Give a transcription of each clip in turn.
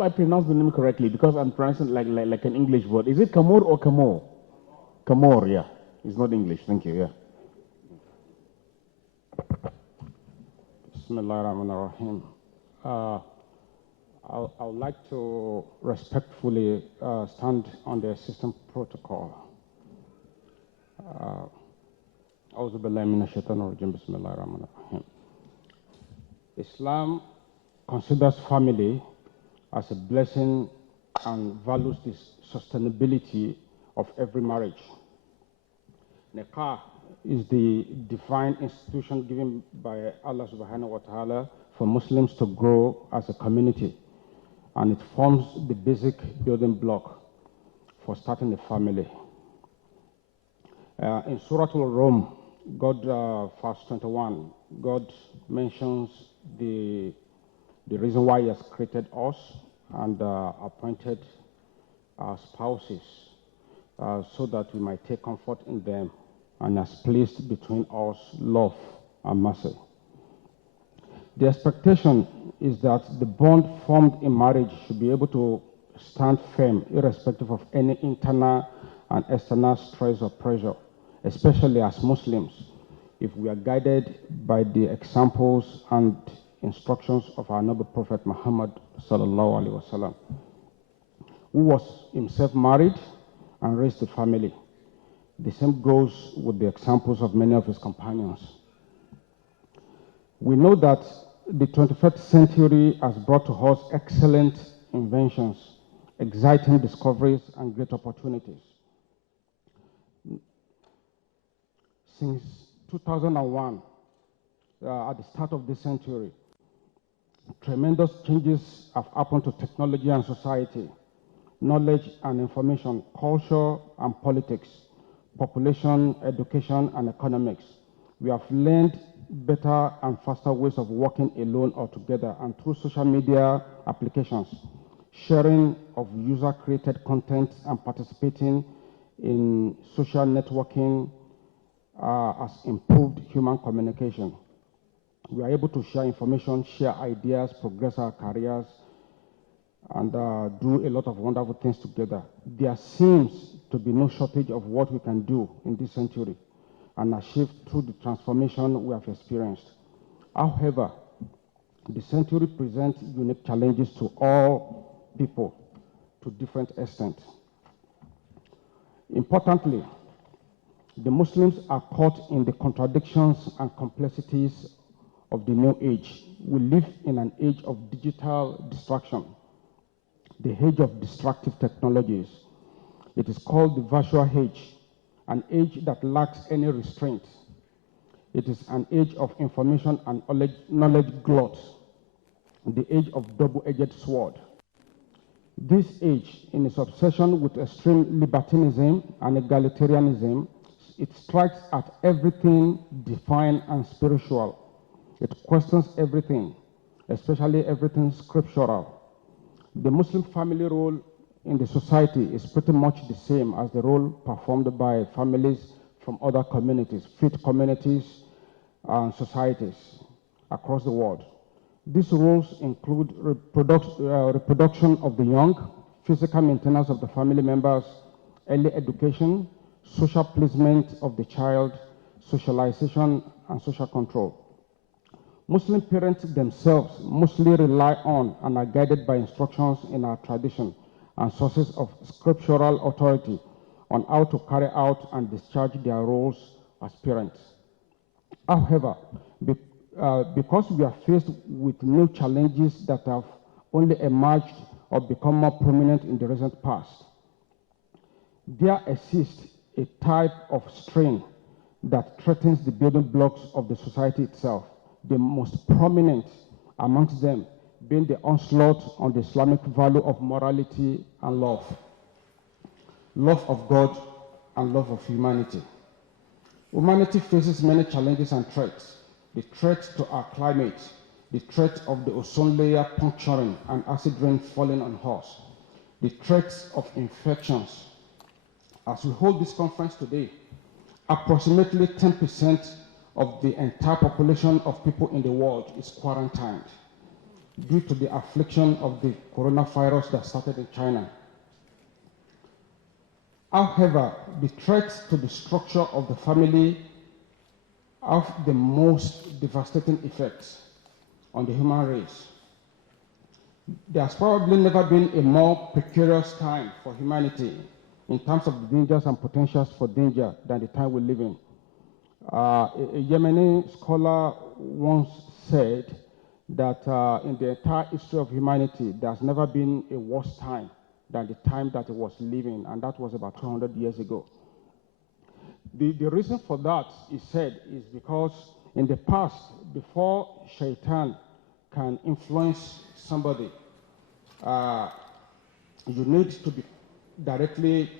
I pronounce the name correctly because I'm pronouncing like an English word. Is it Kamor or Kamor? Kamor, yeah. It's not English. Thank you, yeah. Bismillahirrahmanirrahim. I would like to respectfully stand on the system protocol. Islam considers family as a blessing and values the sustainability of every marriage. Nikah is the divine institution given by Allah subhanahu wa ta'ala for Muslims to grow as a community, and it forms the basic building block for starting a family. In Surah Al-Rum, God, verse 21, God mentions the reason why He has created us and appointed our spouses so that we might take comfort in them, and has placed between us love and mercy. The expectation is that the bond formed in marriage should be able to stand firm irrespective of any internal and external stress or pressure, especially as Muslims, if we are guided by the examples and instructions of our noble Prophet Muhammad sallallahu alaihi wasallam, who was himself married and raised a family. The same goes with the examples of many of his companions. We know that the 21st century has brought to us excellent inventions, exciting discoveries, and great opportunities. Since 2001, at the start of this century, tremendous changes have happened to technology and society, knowledge and information, culture and politics, population, education, and economics. We have learned better and faster ways of working alone or together, and through social media applications, sharing of user-created content and participating in social networking has improved human communication. We are able to share information, share ideas, progress our careers, and do a lot of wonderful things together. There seems to be no shortage of what we can do in this century and achieve through the transformation we have experienced. However, the century presents unique challenges to all people to different extents. Importantly, the Muslims are caught in the contradictions and complexities of the new age. We live in an age of digital distraction, the age of destructive technologies. It is called the virtual age, an age that lacks any restraint. It is an age of information and knowledge glut, the age of double-edged sword. This age, in its obsession with extreme libertinism and egalitarianism, it strikes at everything divine and spiritual. It questions everything, especially everything scriptural. The Muslim family role in the society is pretty much the same as the role performed by families from other communities, faith communities, and societies across the world. These roles include reproduction of the young, physical maintenance of the family members, early education, social placement of the child, socialization, and social control. Muslim parents themselves mostly rely on and are guided by instructions in our tradition and sources of scriptural authority on how to carry out and discharge their roles as parents. However, because we are faced with new challenges that have only emerged or become more prominent in the recent past, there exists a type of strain that threatens the building blocks of the society itself, the most prominent amongst them being the onslaught on the Islamic value of morality and love of God and love of humanity. Humanity faces many challenges and threats. The threat to our climate, the threat of the ozone layer puncturing and acid rain falling on us, the threats of infections. As we hold this conference today, approximately 10% of the entire population of people in the world is quarantined. due to the affliction of the coronavirus that started in China. However, the threats to the structure of the family have the most devastating effects on the human race. There's probably never been a more precarious time for humanity in terms of the dangers and potentials for danger than the time we live in. A Yemeni scholar once said that in the entire history of humanity, there's never been a worse time than the time that it was living, and that was about 200 years ago. The reason for that, he said, is because in the past, before Shaitan can influence somebody, you need to be directly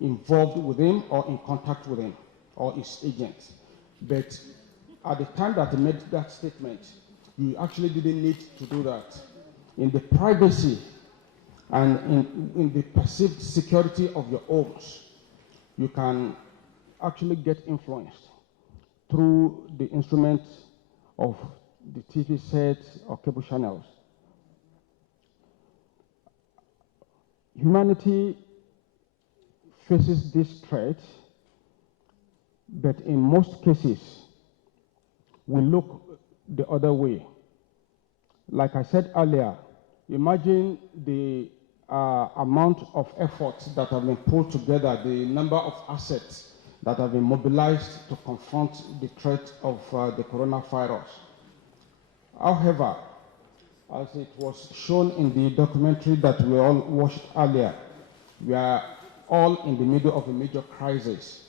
involved with him or in contact with him or his agent. But at the time that he made that statement, you actually didn't need to do that. In the privacy and in the perceived security of your homes, you can actually get influenced through the instrument of the TV sets or cable channels. Humanity faces this threat, but in most cases, we look the other way. Like I said earlier, imagine the amount of efforts that have been pulled together, the number of assets that have been mobilized to confront the threat of the coronavirus. However, as it was shown in the documentary that we all watched earlier, we are all in the middle of a major crisis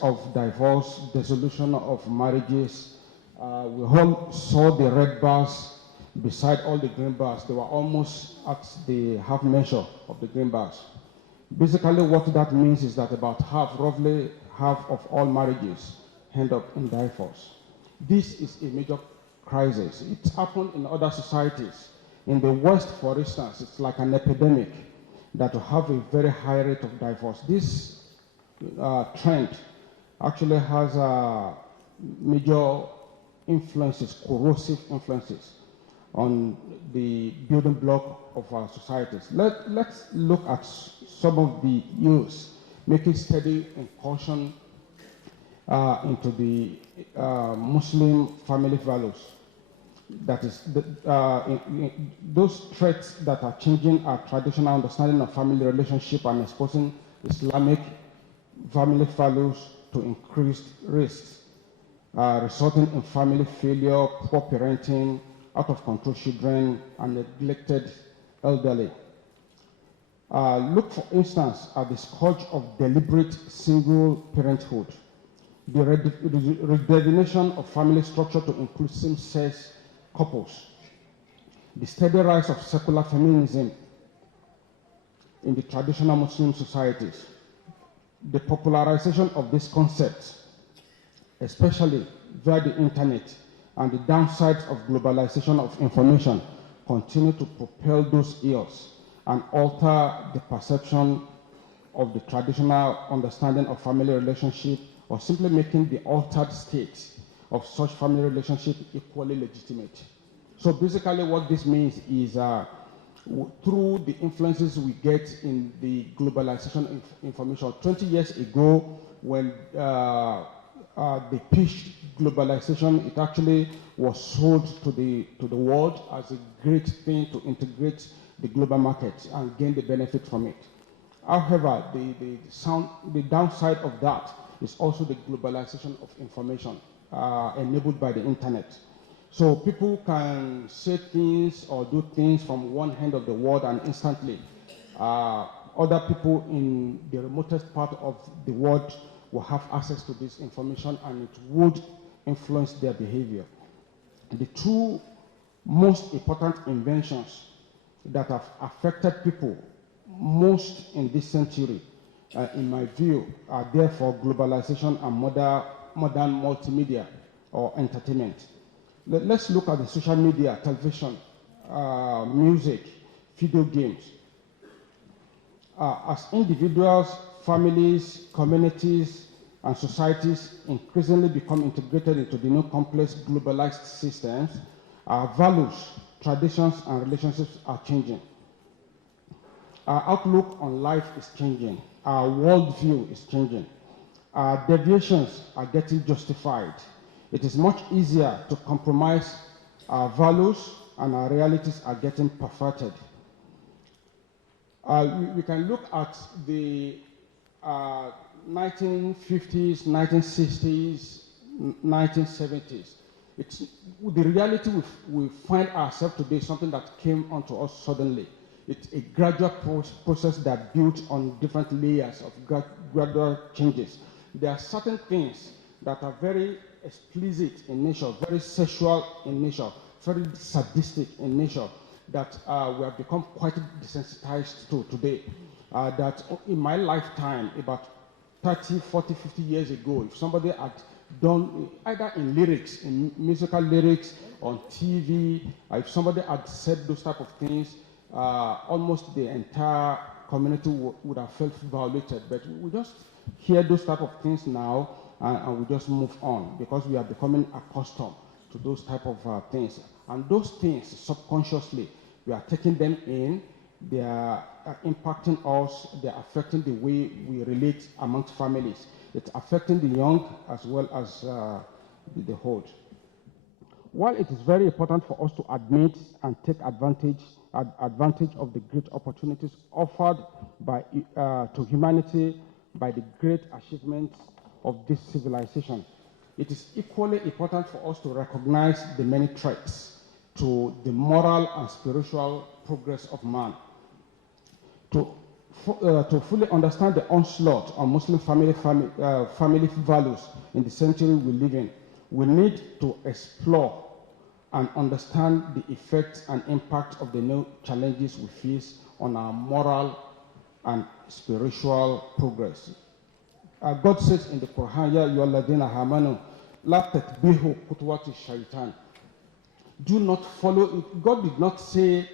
of divorce, dissolution of marriages. We all saw the red bars beside all the green bars. They were almost at the half measure of the green bars. Basically, what that means is that about roughly half of all marriages end up in divorce. This is a major crisis. It's happened in other societies. In the West, for instance, it's like an epidemic that will have a very high rate of divorce. This trend actually has major influences, corrosive influences on the building block of our societies. Let's look at some of the youths making steady incursion into the Muslim family values. That is, those traits that are changing our traditional understanding of family relationship and exposing Islamic family values to increased risks, resulting in family failure, poor parenting, out of control children, and neglected elderly. Look, for instance, at the scourge of deliberate single parenthood, the redefinition of family structure to include same-sex couples, the steady rise of secular feminism in the traditional Muslim societies, the popularization of this concept, especially via the internet, and the downsides of globalization of information continue to propel those ills and alter the perception of the traditional understanding of family relationship, or simply making the altered state of such family relationship equally legitimate. So basically what this means is through the influences we get in the globalization of information. 20 years ago, when they pitched globalization, it actually was sold to the world as a great thing to integrate the global market and gain the benefit from it. However, the downside of that is also the globalization of information enabled by the internet. So people can say things or do things from one end of the world and instantly other people in the remotest part of the world will have access to this information, and it would influence their behavior. The two most important inventions that have affected people most in this century, in my view, are therefore globalization and modern multimedia or entertainment. Let's look at the social media, television, music, video games. As individuals, families, communities, and societies increasingly become integrated into the new complex globalized systems, our values, traditions, and relationships are changing. Our outlook on life is changing. Our worldview is changing. Our deviations are getting justified. It is much easier to compromise our values, and our realities are getting perverted. We can look at the 1950s, 1960s, 1970s. It's, the reality we find ourselves today is something that came onto us suddenly. It's a gradual process that built on different layers of gradual changes. There are certain things that are very explicit in nature, very sexual in nature, very sadistic in nature, that we have become quite desensitized to today. That in my lifetime, about 30, 40, 50 years ago, if somebody had done, either in lyrics, in musical lyrics, on TV, if somebody had said those type of things, almost the entire community would have felt violated. But we just hear those type of things now, and we just move on, because we are becoming accustomed to those type of things. And those things, subconsciously, we are taking them in, they are impacting us, they are affecting the way we relate amongst families. It's affecting the young as well as the old. While it is very important for us to admit and take advantage of the great opportunities offered by, to humanity by the great achievements of this civilization, it is equally important for us to recognize the many threats to the moral and spiritual progress of man. To fully understand the onslaught on Muslim family values in the century we live in, we need to explore and understand the effects and impact of the new challenges we face on our moral and spiritual progress. God says in the Quran, Ya ayyuhalladhina amanu, la tatbi'u khutuwati shaitan. Do not follow it. God did not say,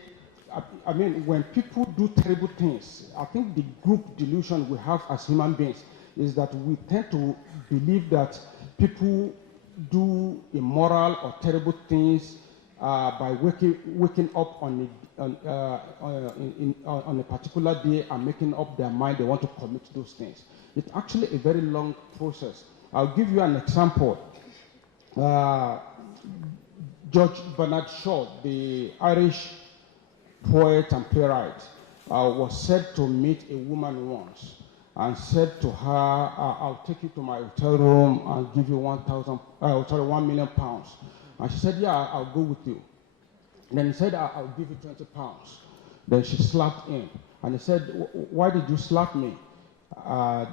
I mean, when people do terrible things, I think the group delusion we have as human beings is that we tend to believe that people do immoral or terrible things by waking up on a particular day and making up their mind they want to commit those things. It's actually a very long process. I'll give you an example. George Bernard Shaw, the Irish poet and playwright, was said to meet a woman once and said to her, I'll take you to my hotel room and give you £1 million. And she said, yeah, I'll go with you. And then he said, I'll give you £20. Then she slapped him. And he said, why did you slap me?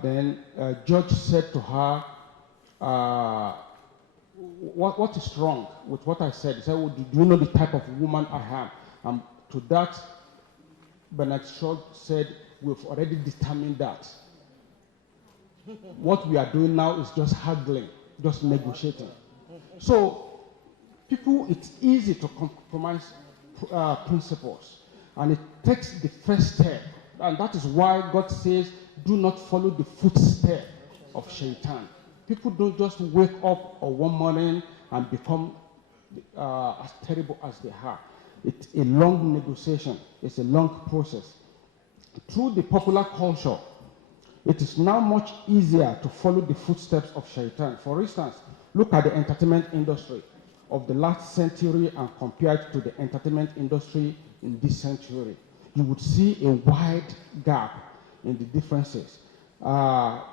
Then George said to her, what is wrong with what I said? He said, well, do you know the type of woman I am? And to that, Bernard Shaw said, we've already determined that. What we are doing now is just haggling, just negotiating. So, people, it's easy to compromise principles, and it takes the first step. And that is why God says, do not follow the footstep of Shaitan. People don't just wake up one morning and become as terrible as they are. It's a long negotiation. It's a long process. Through the popular culture, it is now much easier to follow the footsteps of Shaitan. For instance, look at the entertainment industry of the last century and compare it to the entertainment industry in this century. You would see a wide gap in the differences. Now,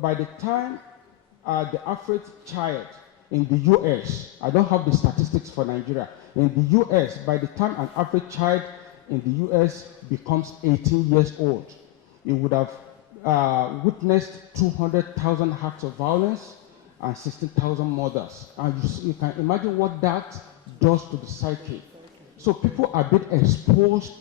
by the time the average child in the US, I don't have the statistics for Nigeria, in the US, by the time an average child in the US becomes 18 years old, it would have witnessed 200,000 acts of violence and 16,000 murders. And you can imagine what that does to the psyche. So people are being exposed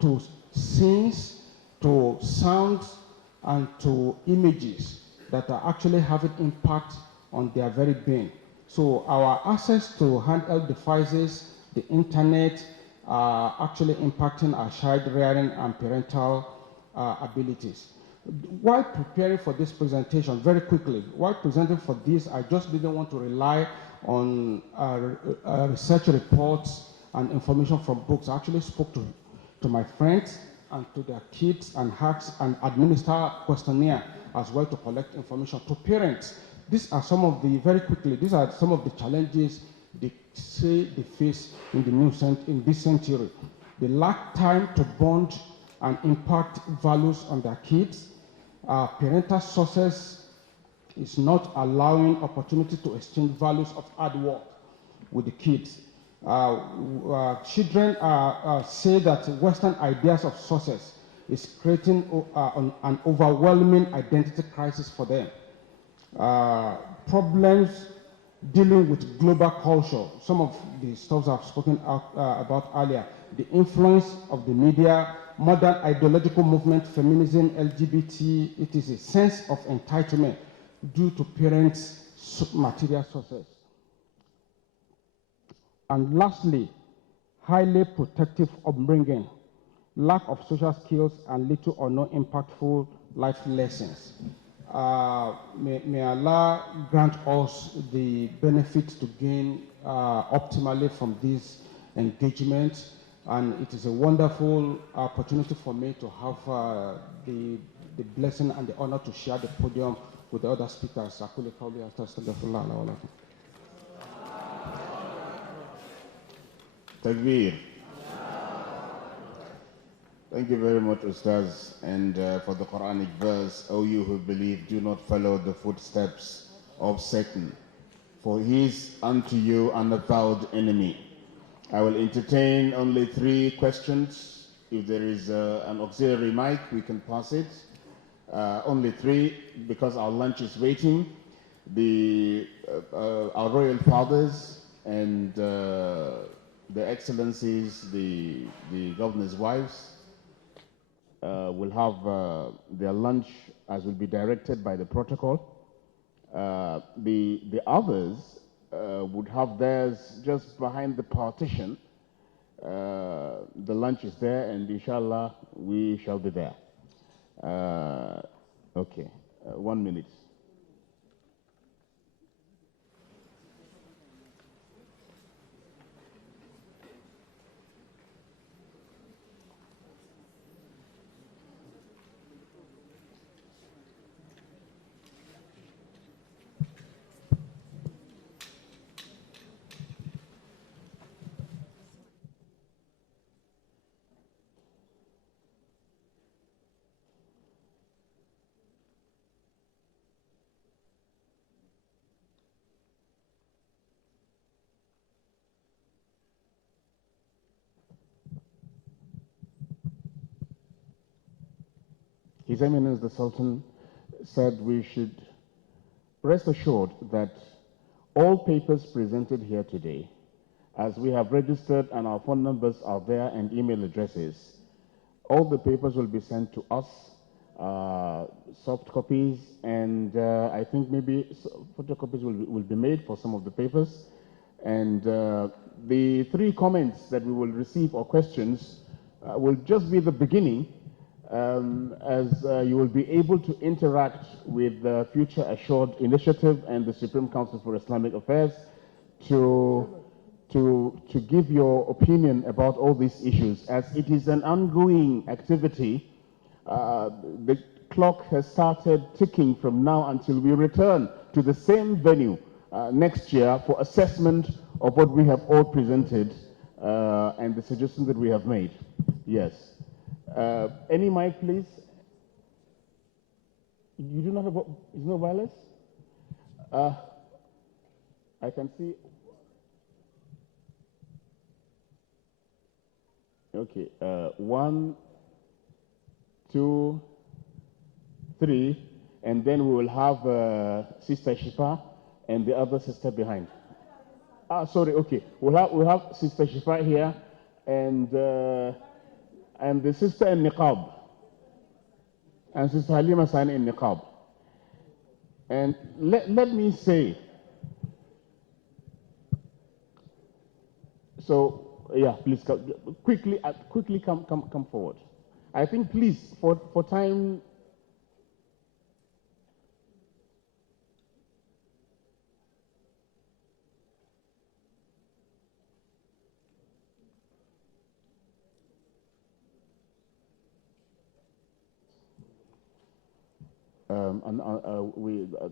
to scenes, to sounds, and to images that are actually having impact on their very being. So our access to handheld devices, the internet, are actually impacting our child rearing and parental abilities. While preparing for this presentation, very quickly, while presenting for this, I just didn't want to rely on research reports and information from books. I actually spoke to my friends and to their kids and asked and administer questionnaire as well to collect information. To parents, these are some of the, very quickly, these are some of the challenges they say they face in this century. They lack time to bond and impact values on their kids. Parental success is not allowing opportunity to exchange values of hard work with the kids. Children say that Western ideas of success is creating an overwhelming identity crisis for them. Problems dealing with global culture, some of the stuff I've spoken about earlier, the influence of the media, modern ideological movement, feminism, LGBT, it is a sense of entitlement due to parents' material success. And lastly, highly protective upbringing, lack of social skills, and little or no impactful life lessons. May Allah grant us the benefit to gain optimally from this engagement, and it is a wonderful opportunity for me to have the blessing and the honor to share the podium with the other speakers. Takbir. Thank you very much, Ustaz. And for the Quranic verse, O you who believe, do not follow the footsteps of Satan, for he is unto you an avowed enemy. I will entertain only 3 questions. If there is an auxiliary mic, we can pass it. Only 3, because our lunch is waiting. Our royal fathers and the excellencies, the governor's wives, will have their lunch as will be directed by the protocol. The others would have theirs just behind the partition. The lunch is there, and inshallah, we shall be there. Okay, 1 minute. His Eminence the Sultan said we should rest assured that all papers presented here today, as we have registered and our phone numbers are there and email addresses, all the papers will be sent to us, soft copies, and I think maybe photocopies will be made for some of the papers. And the 3 comments that we will receive or questions will just be the beginning, as you will be able to interact with the Future Assured Initiative and the Supreme Council for Islamic Affairs to give your opinion about all these issues, as it is an ongoing activity. The clock has started ticking from now until we return to the same venue next year for assessment of what we have all presented and the suggestions that we have made. Yes. Any mic, please? You do not have, is no wireless? I can see. Okay, 1, 2, 3, and then we will have Sister Shifa and the other sister behind. Sorry, okay. We'll have Sister Shifa here and the sister in niqab, and Sister Halima Sani in niqab. And let me say, so yeah, please quickly come forward. I think, please, for time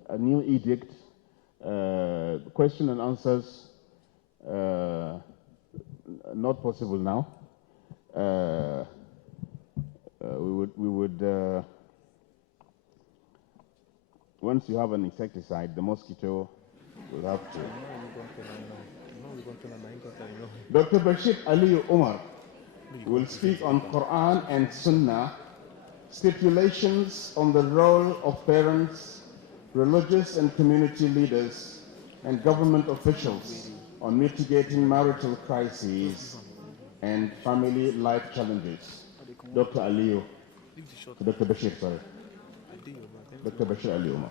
a new edict, question and answers, not possible now. We would once you have an insecticide, the mosquito will have to. Dr. Bashir Ali Umar will speak on Quran and Sunnah, stipulations on the role of parents, religious and community leaders, and government officials on mitigating marital crises and family life challenges. Dr. Aliyu, Dr. Bashir, sorry. Dr. Bashir Ali Umar.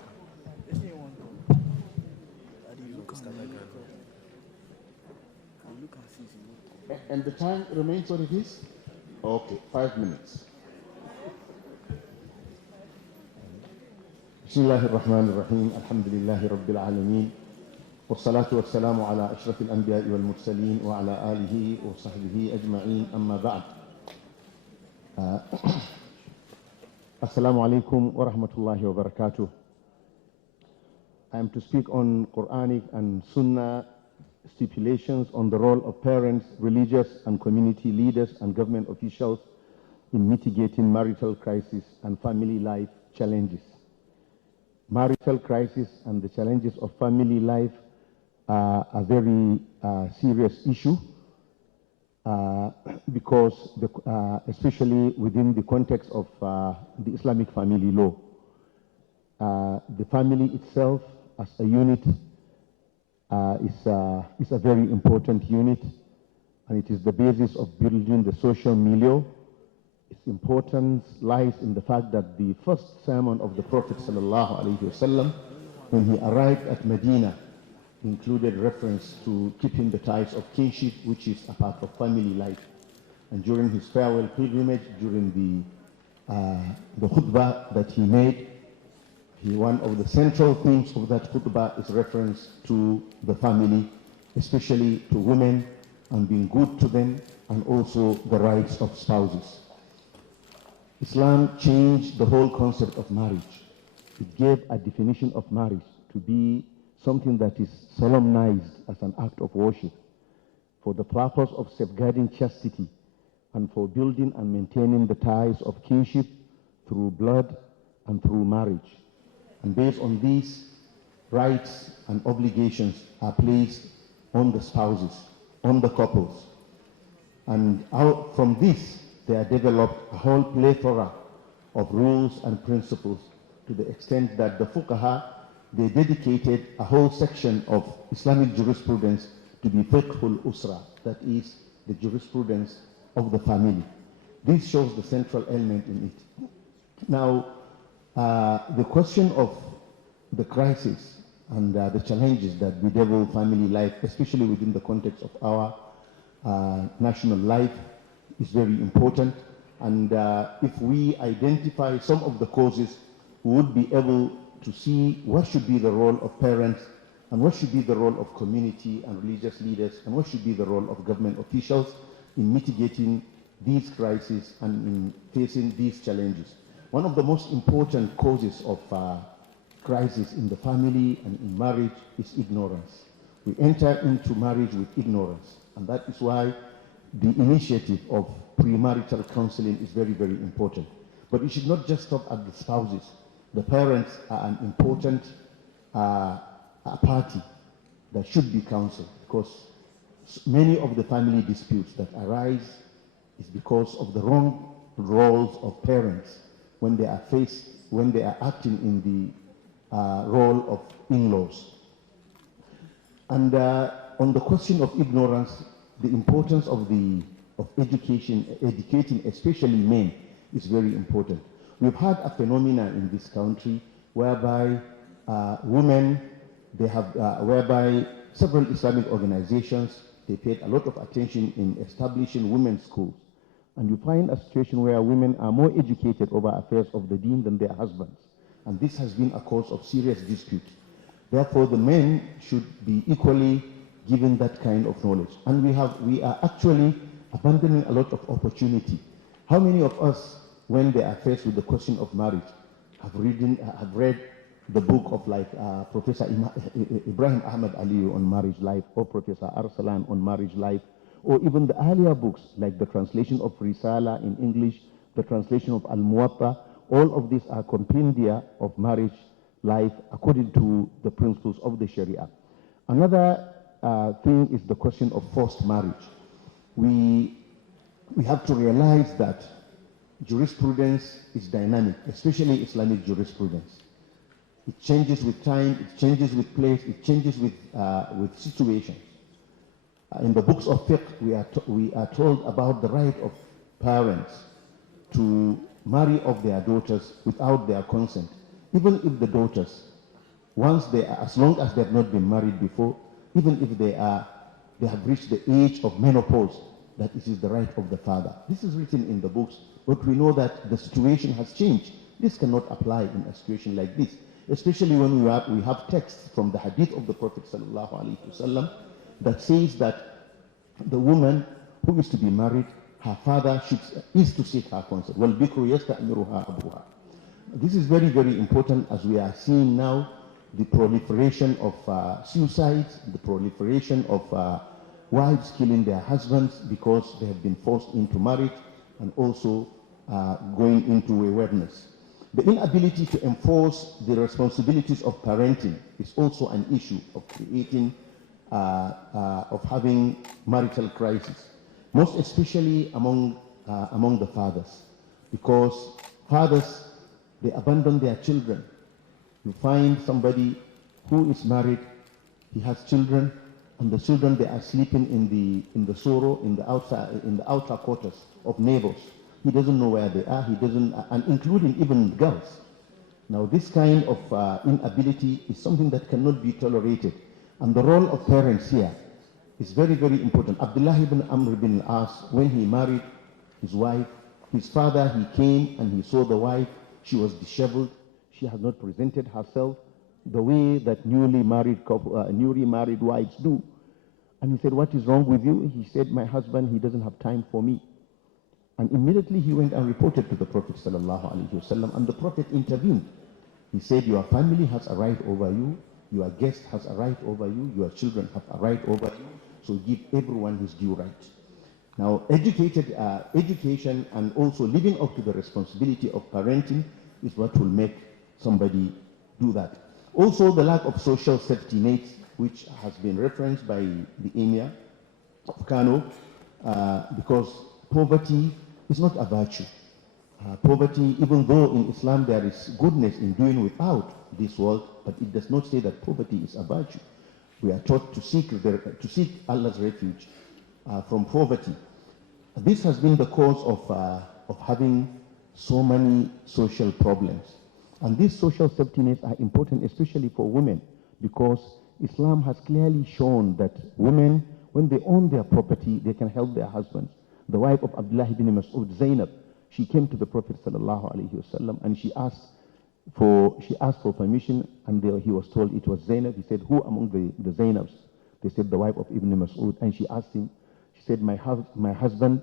And the time remains what it is? Okay, 5 minutes. بسم الله الرحمن الرحيم الحمد لله رب العالمين والصلاة والسلام على أشرف الأنبياء والمرسلين وعلى آله وصحبه أجمعين أما بعد السلام عليكم ورحمة الله وبركاته. I am to speak on Quranic and Sunnah stipulations on the role of parents, religious and community leaders and government officials in mitigating marital crisis and family life challenges. Marital crisis and the challenges of family life are a very serious issue because especially within the context of the Islamic family law. The family itself as a unit is a very important unit, and it is the basis of building the social milieu. Its importance lies in the fact that the first sermon of the Prophet ﷺ, when he arrived at Medina, included reference to keeping the ties of kinship, which is a part of family life. And during his farewell pilgrimage, during the khutbah that he made, one of the central themes of that khutbah is reference to the family, especially to women, and being good to them, and also the rights of spouses. Islam changed the whole concept of marriage. It gave a definition of marriage to be something that is solemnized as an act of worship for the purpose of safeguarding chastity and for building and maintaining the ties of kinship through blood and through marriage. And based on these, rights and obligations are placed on the spouses, on the couples. And out from this, there developed a whole plethora of rules and principles, to the extent that the fuqaha, they dedicated a whole section of Islamic jurisprudence to be fiqhul usra, that is the jurisprudence of the family. This shows the central element in it. Now, the question of the crisis and the challenges that bedevil family life, especially within the context of our national life, is very important. And if we identify some of the causes, we would be able to see what should be the role of parents, and what should be the role of community and religious leaders, and what should be the role of government officials in mitigating these crises and in facing these challenges. One of the most important causes of crisis in the family and in marriage is ignorance. We enter into marriage with ignorance, and that is why the initiative of premarital counseling is very, very important. But it should not just stop at the spouses. The parents are an important party that should be counseled, because many of the family disputes that arise is because of the wrong roles of parents when they are acting in the role of in-laws. And on the question of ignorance, the importance of educating especially men is very important. We've had a phenomenon in this country whereby women, whereby several Islamic organizations, they paid a lot of attention in establishing women's schools. And you find a situation where women are more educated over affairs of the deen than their husbands. And this has been a cause of serious dispute. Therefore, the men should be equally given that kind of knowledge. And we are actually abandoning a lot of opportunity. How many of us, when they are faced with the question of marriage, have read the book of like Professor Ibrahim Ahmad Aliyu on marriage life, or Professor Arsalan on marriage life, or even the earlier books like the translation of Risala in English, the translation of Al-Muwatta. All of these are compendia of marriage life according to the principles of the Sharia. Another thing is the question of forced marriage. We have to realize that jurisprudence is dynamic, especially Islamic jurisprudence. It changes with time, it changes with place, it changes with situations. In the books of fiqh, we are told about the right of parents to marry off their daughters without their consent, even if the daughters, as long as they have not been married before, even if they have reached the age of menopause, that it is the right of the father. This is written in the books, but we know that the situation has changed. This cannot apply in a situation like this, especially when we have texts from the hadith of the Prophet ﷺ that says that the woman who is to be married, her father is to seek her consent. وَالْبِكْرُ يَسْتَأْمِرُهَا أَبُوهَا. This is very, very important, as we are seeing now the proliferation of suicides, the proliferation of wives killing their husbands because they have been forced into marriage, and also going into waywardness. The inability to enforce the responsibilities of parenting is also an issue of creating, of having marital crisis, most especially among the fathers, because fathers, they abandon their children. You find somebody who is married, he has children, and the children, they are sleeping in the sorrow, in the outer quarters of neighbors. He doesn't know where they are. He doesn't, and including even girls. Now, this kind of inability is something that cannot be tolerated, and the role of parents here is very, very important. Abdullah ibn Amr ibn As, when he married his wife, his father, he came and he saw the wife. She was disheveled. She had not presented herself the way that newly married wives do. And he said, "What is wrong with you?" He said, "My husband, he doesn't have time for me." And immediately he went and reported to the Prophet ﷺ, and the Prophet intervened. He said, "Your family has a right over you, your guest has a right over you, your children have a right over you, so give everyone his due right." Now, education and also living up to the responsibility of parenting is what will make somebody do that. Also, the lack of social safety nets, which has been referenced by the Emir of Kano, because poverty is not a virtue. Poverty, even though in Islam there is goodness in doing without this world, but it does not say that poverty is a virtue. We are taught to seek Allah's refuge from poverty. This has been the cause of having so many social problems. And these social safety nets are important, especially for women, because Islam has clearly shown that women, when they own their property, they can help their husbands. The wife of Abdullah ibn Mas'ud, Zainab, she came to the Prophet ﷺ and she asked for permission, and he was told it was Zainab. He said, "Who among the Zainabs?" They said, "The wife of Ibn Mas'ud." And she asked him, she said, my husband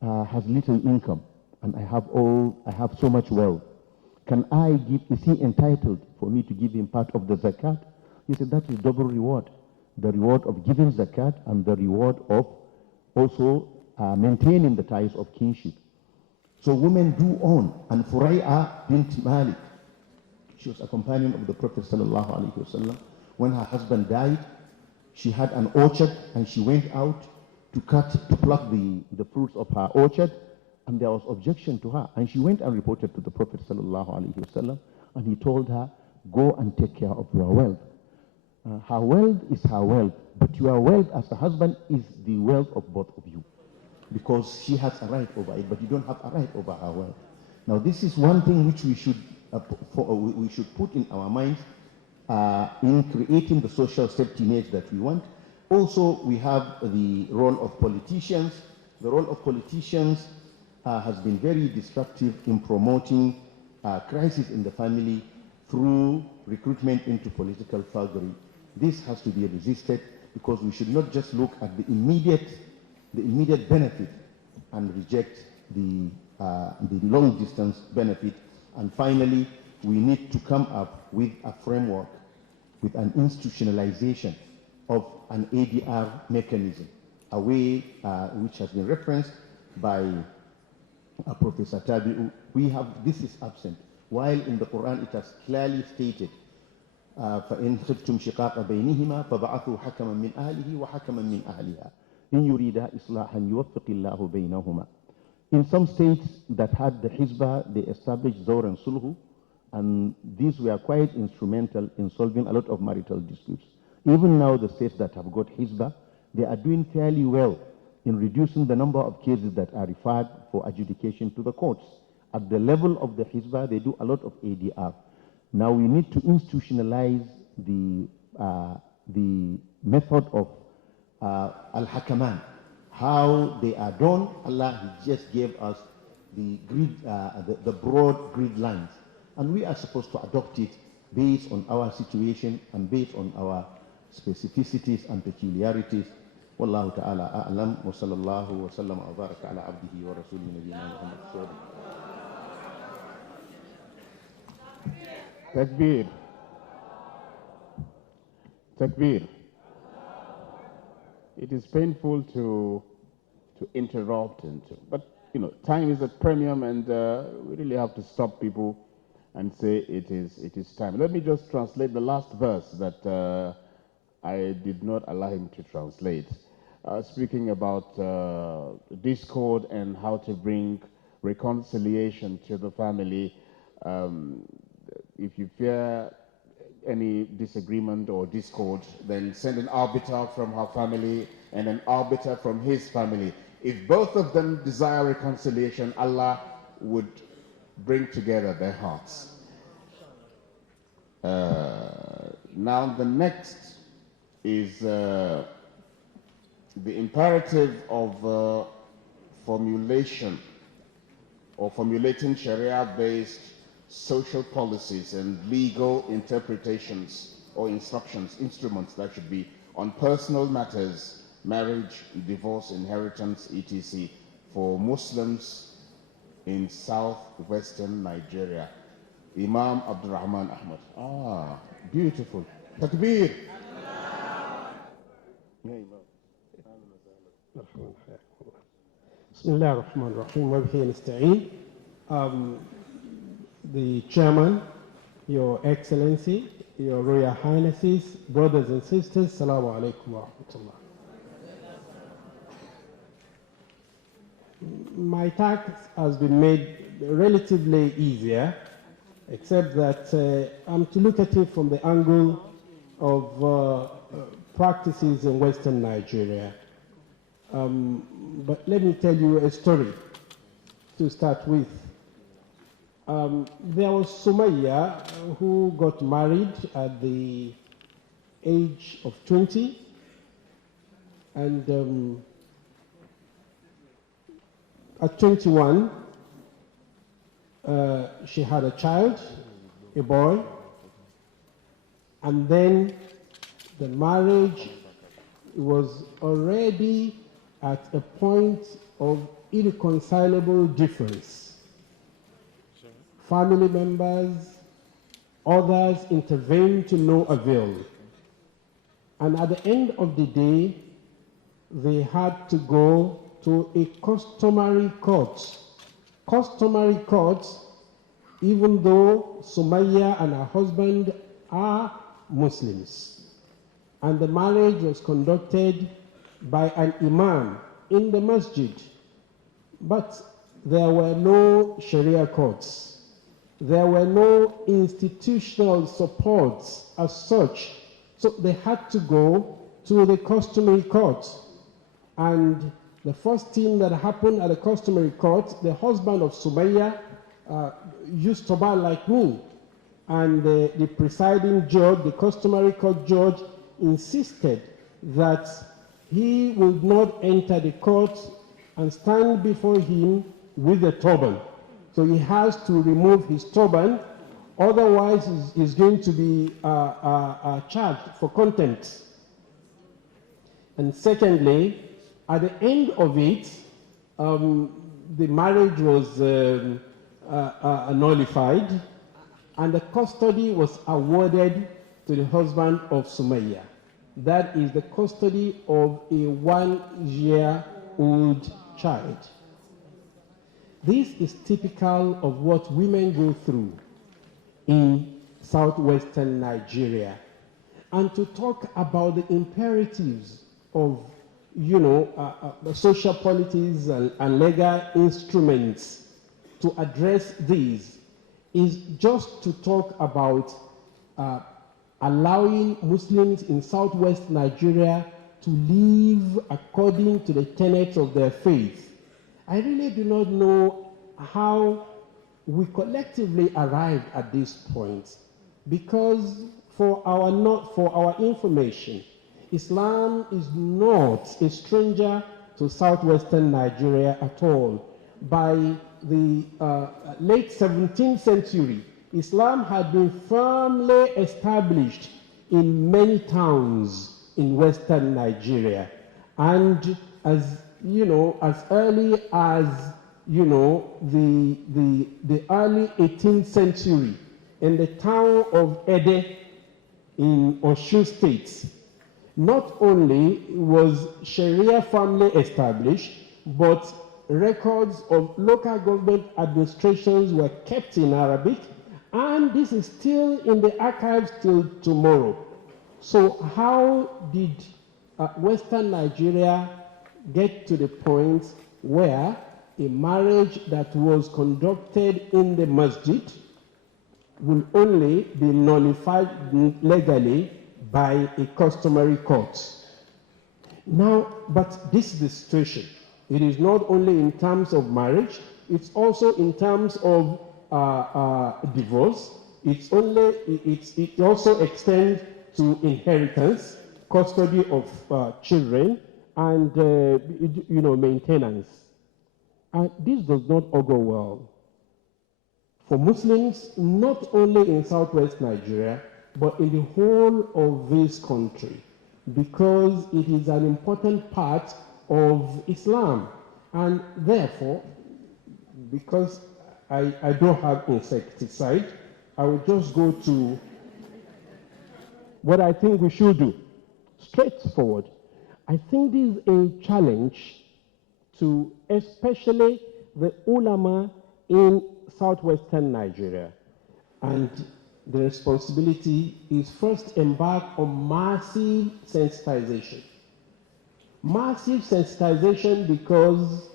has little income, and I have so much wealth. Is he entitled for me to give him part of the zakat? He said, "That is double reward. The reward of giving zakat and the reward of also maintaining the ties of kinship." So women do own. And Furai'a bint Malik, she was a companion of the Prophet ﷺ. When her husband died, she had an orchard, and she went out to pluck the fruits of her orchard, and there was objection to her. And she went and reported to the Prophet ﷺ, and he told her, "Go and take care of your wealth. Her wealth is her wealth, but your wealth as a husband is the wealth of both of you, because she has a right over it, but you don't have a right over her wealth." Now, this is one thing which we should put in our minds in creating the social safety nets that we want. Also, we have the role of politicians. The role of politicians has been very destructive in promoting crisis in the family through recruitment into political thuggery. This has to be resisted, because we should not just look at the immediate benefit and reject the long distance benefit. And finally, we need to come up with a framework, with an institutionalization of an ADR mechanism, a way which has been referenced by Professor Tabi'u. This is absent, while in the Quran it has clearly stated, فَإِنْ خِفْتُمْ شِقَاقَ بَيْنِهِمَا فَبَعَثُوا حَكَمًا مِنْ أَهْلِهِ وَحَكَمًا مِنْ أَهْلِهَا إِنْ يُرِيدَا إِصْلَاحًا يُوَفِّقِ اللَّهُ بَيْنَهُمَا. In some states that had the Hizbah, they established Zawr and Sulhu, and these were quite instrumental in solving a lot of marital disputes. Even now, the states that have got Hizbah, they are doing fairly well in reducing the number of cases that are referred for adjudication to the courts. At the level of the Hizbah, they do a lot of ADR. Now we need to institutionalize the method of al-hakaman, how they are done. Allah just gave us the broad grid lines, and we are supposed to adopt it based on our situation and based on our specificities and peculiarities. Wallahu ta'ala a'lam, wa sallallahu wa sallam wa baraka ala abdihi wa rasulihi nabiyyina Muhammad. Takbir. Takbir. It is painful to interrupt but you know, time is at premium, and we really have to stop people and say it is time. Let me just translate the last verse that I did not allow him to translate, speaking about discord and how to bring reconciliation to the family. If you fear any disagreement or discord, then send an arbiter from her family and an arbiter from his family. If both of them desire reconciliation, Allah would bring together their hearts. Now the next is the imperative of formulation or formulating Sharia-based social policies and legal interpretations or instruments that should be on personal matters, marriage, divorce, inheritance, etc. for Muslims in southwestern Nigeria. Imam Abdurrahman Ahmad. Ah, beautiful. Takbir. Bismillah ar-Rahman ar-Rahim. Wa bihi nasta'in. The Chairman, Your Excellency, Your Royal Highnesses, brothers and sisters, Assalamu alaikum wa rahmatullah. My task has been made relatively easier, except that I'm to look at it from the angle of practices in Western Nigeria. But let me tell you a story to start with. There was Sumaya who got married at the age of 20, and at 21, she had a child, a boy, and then the marriage was already at a point of irreconcilable difference. Family members, others intervened to no avail. And at the end of the day, they had to go to a customary court. Customary court, even though Sumaya and her husband are Muslims. And the marriage was conducted by an imam in the masjid. But there were no Sharia courts. There were no institutional supports as such. So they had to go to the customary court. And the first thing that happened at the customary court, the husband of Sumaya used to buy like me. And the presiding judge, the customary court judge, insisted that he would not enter the court and stand before him with a turban. So he has to remove his turban, otherwise he's going to be charged for contempt. And secondly, at the end of it, the marriage was nullified, and the custody was awarded to the husband of Sumayya. That is the custody of a 1-year-old child. This is typical of what women go through in southwestern Nigeria. And to talk about the imperatives of, social policies and legal instruments to address these is just to talk about allowing Muslims in southwest Nigeria to live according to the tenets of their faith. I really do not know how we collectively arrived at this point, because for our information, Islam is not a stranger to southwestern Nigeria at all. By the late 17th century, Islam had been firmly established in many towns in western Nigeria. And as early as the early 18th century, in the town of Ede in Osun State, not only was Sharia firmly established, but records of local government administrations were kept in Arabic, and this is still in the archives till tomorrow. So how did Western Nigeria get to the point where a marriage that was conducted in the masjid will only be nullified legally by a customary court? Now, but this is the situation. It is not only in terms of marriage, it's also in terms of divorce. It also extends to inheritance, custody of children, and maintenance. And this does not augur well for Muslims, not only in southwest Nigeria, but in the whole of this country, because it is an important part of Islam. And therefore, because I don't have insecticide, I will just go to what I think we should do. Straightforward. I think this is a challenge to especially the ulama in southwestern Nigeria. And the responsibility is first embark on massive sensitization. Massive sensitization, because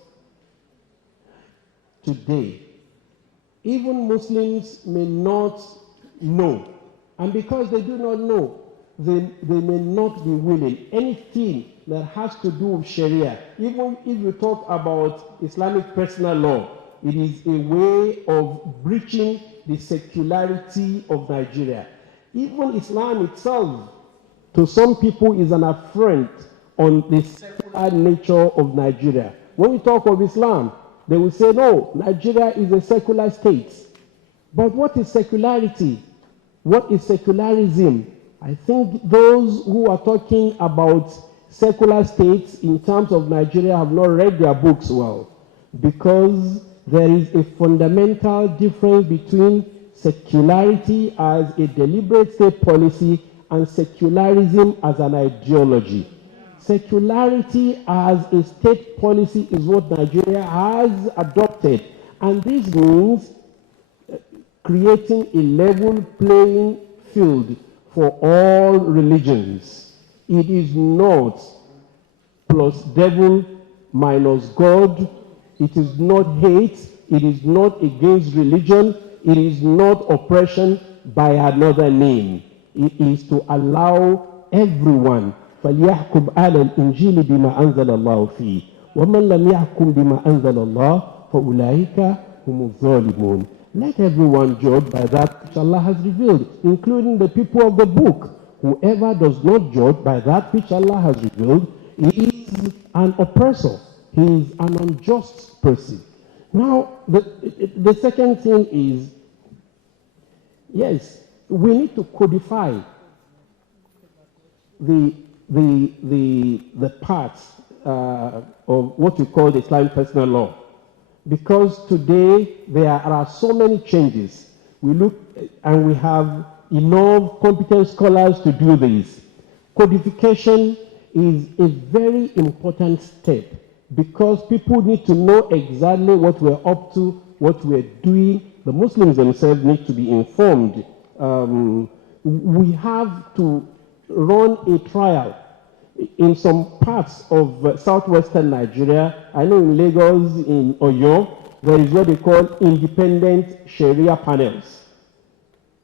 today, even Muslims may not know. And because they do not know, they may not be willing. Anything that has to do with Sharia, even if you talk about Islamic personal law, it is a way of breaching the secularity of Nigeria. Even Islam itself, to some people, is an affront on the secular nature of Nigeria. When we talk of Islam, they will say, no, Nigeria is a secular state. But what is secularity? What is secularism? I think those who are talking about secular states in terms of Nigeria have not read their books well, because there is a fundamental difference between secularity as a deliberate state policy and secularism as an ideology. Secularity as a state policy is what Nigeria has adopted, and this means creating a level playing field for all religions. It is not plus devil minus God. It is not hate. It is not against religion. It is not oppression by another name. It is to allow everyone. فَلْيَحْكُمْ عَلَى الْإِنْجِيلِ بِمَا أَنزَلَ اللَّهُ فِيهِ وَمَنْ لَمْ يَحْكُمْ بِمَا أَنزَلَ اللَّهُ فَأُولَٰئِكَ هُمُ الظَّالِمُونَ. Let everyone judge by that which Allah has revealed, including the people of the book. Whoever does not judge by that which Allah has revealed, he is an oppressor. He is an unjust person. Now, the second thing is, yes, we need to codify the parts of what we call the Islamic personal law. Because today there are so many changes. We look, and we have enough competent scholars to do this. Codification is a very important step because people need to know exactly what we're up to, what we're doing. The Muslims themselves need to be informed. We have to run a trial in some parts of southwestern Nigeria. I know in Lagos, in Oyo, there is what they call independent Sharia panels.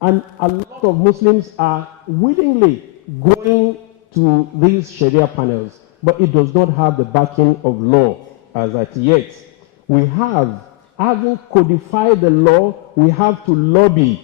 And a lot of Muslims are willingly going to these Sharia panels, but it does not have the backing of law as at yet. We have, having codified the law, we have to lobby,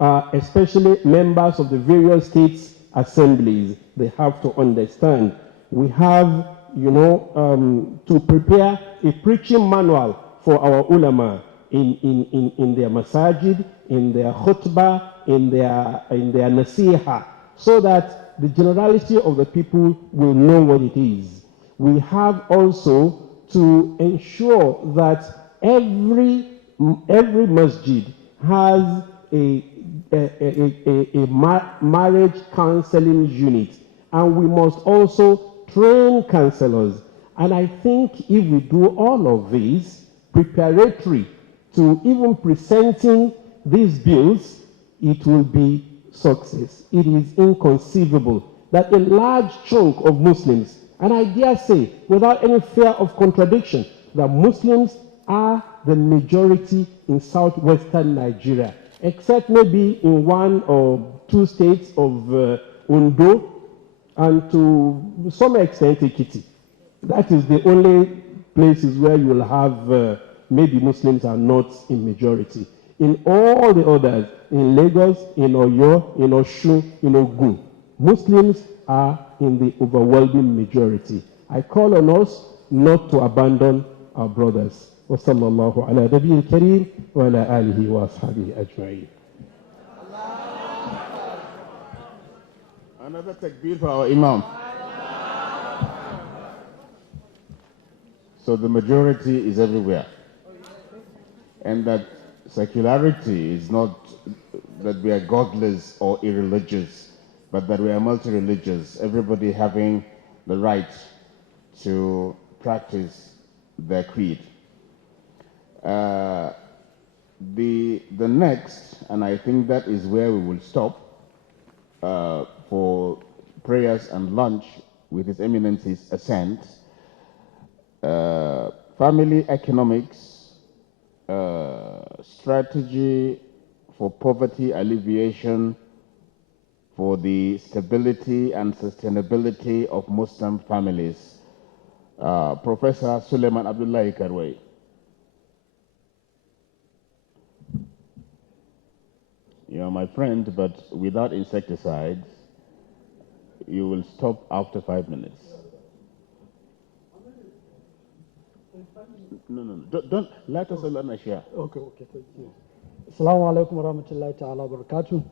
especially members of the various states assemblies. They have to understand. We have, to prepare a preaching manual for our ulama in their masajid, in their khutbah, in their nasiha, so that the generality of the people will know what it is. We have also to ensure that every masjid has a marriage counseling unit, and we must also train counselors. And I think if we do all of these preparatory to even presenting these bills, it will be success. It is inconceivable that a large chunk of Muslims, and I dare say without any fear of contradiction, that Muslims are the majority in southwestern Nigeria, except maybe in one or two states of Ondo and to some extent Ekiti. That is the only places where you will have maybe Muslims are not in majority. In all the others, in Lagos, in Oyo, in Osun, in Ogun, Muslims are in the overwhelming majority. I call on us not to abandon our brothers. وصلى الله على نبي الكريم وعلى آله وأصحابه أجمعين. Another takbir for our Imam. So the majority is everywhere. And that secularity is not that we are godless or irreligious, but that we are multi-religious, everybody having the right to practice their creed. The next, and I think that is where we will stop for prayers and lunch with His Eminence's assent, family economics, strategy for poverty alleviation, for the stability and sustainability of Muslim families. Professor Suleiman Abdullahi Karwai. You are my friend, but without insecticides, you will stop after 5 minutes. No. Don't let us alone share. Okay, thank you. Assalamu alaikum wa rahmatullahi ta'ala wa barakatuh.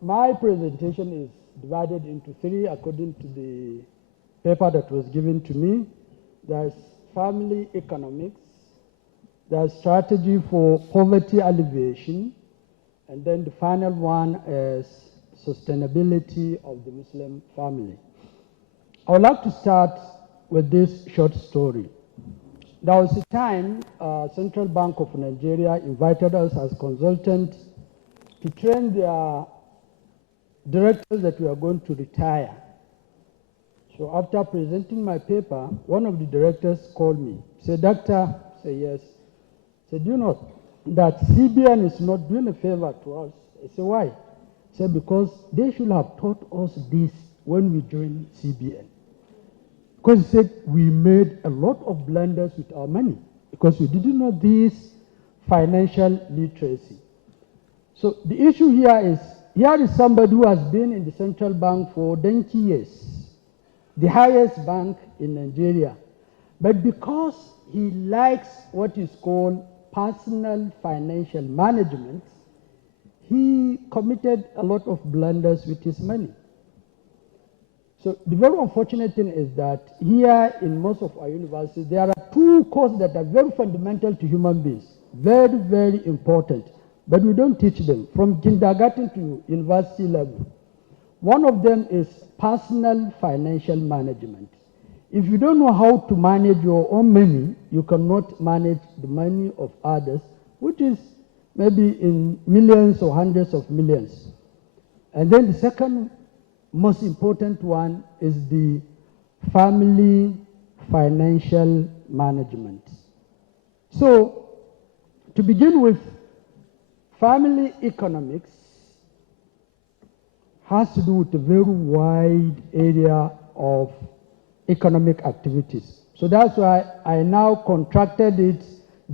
My presentation is divided into three according to the paper that was given to me. There's family economics, there's strategy for poverty alleviation, and then the final one is sustainability of the Muslim family. I would like to start with this short story. There was a time Central Bank of Nigeria invited us as consultants to train their directors that we are going to retire. So after presenting my paper, one of the directors called me, said, "Doctor," I said, "Yes." He said, "You know that CBN is not doing a favor to us." I said, "Why?" He said, "Because they should have taught us this when we joined CBN." Because he said we made a lot of blunders with our money because we didn't know this financial literacy. So the issue here is somebody who has been in the central bank for 20 years, the highest bank in Nigeria. But because he likes what is called personal financial management, he committed a lot of blunders with his money. So the very unfortunate thing is that here in most of our universities, there are two courses that are very fundamental to human beings. very, very important, but we don't teach them from kindergarten to university level. One of them is personal financial management. If you don't know how to manage your own money, you cannot manage the money of others, which is maybe in millions or hundreds of millions. And then the second most important one is the family financial management. So, to begin with, family economics has to do with a very wide area of economic activities. So that's why I now contracted it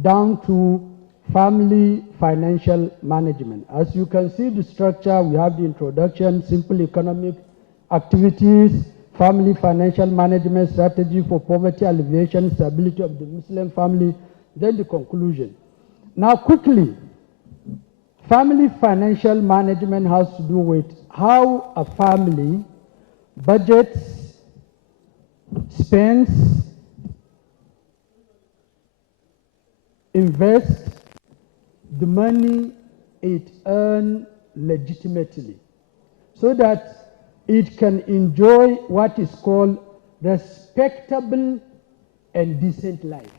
down to family financial management. As you can see the structure, we have the introduction, simple economic activities, family financial management strategy for poverty alleviation, stability of the Muslim family, then the conclusion. Now quickly, family financial management has to do with how a family budgets, spends, invests the money it earns legitimately, so that it can enjoy what is called respectable and decent life.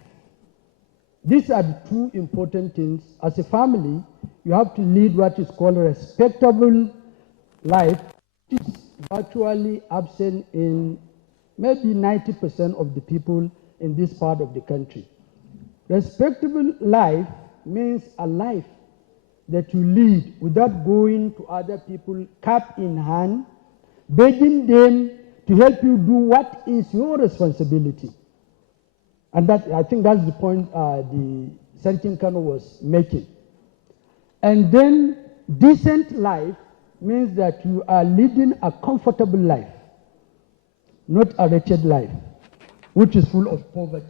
These are the two important things. As a family, you have to lead what is called a respectable life, which is virtually absent in maybe 90% of the people in this part of the country. Respectable life means a life that you lead without going to other people cap in hand, begging them to help you do what is your responsibility. And that, I think that's the point the Sergeant Kano was making. And then decent life means that you are leading a comfortable life, not a wretched life, which is full of poverty.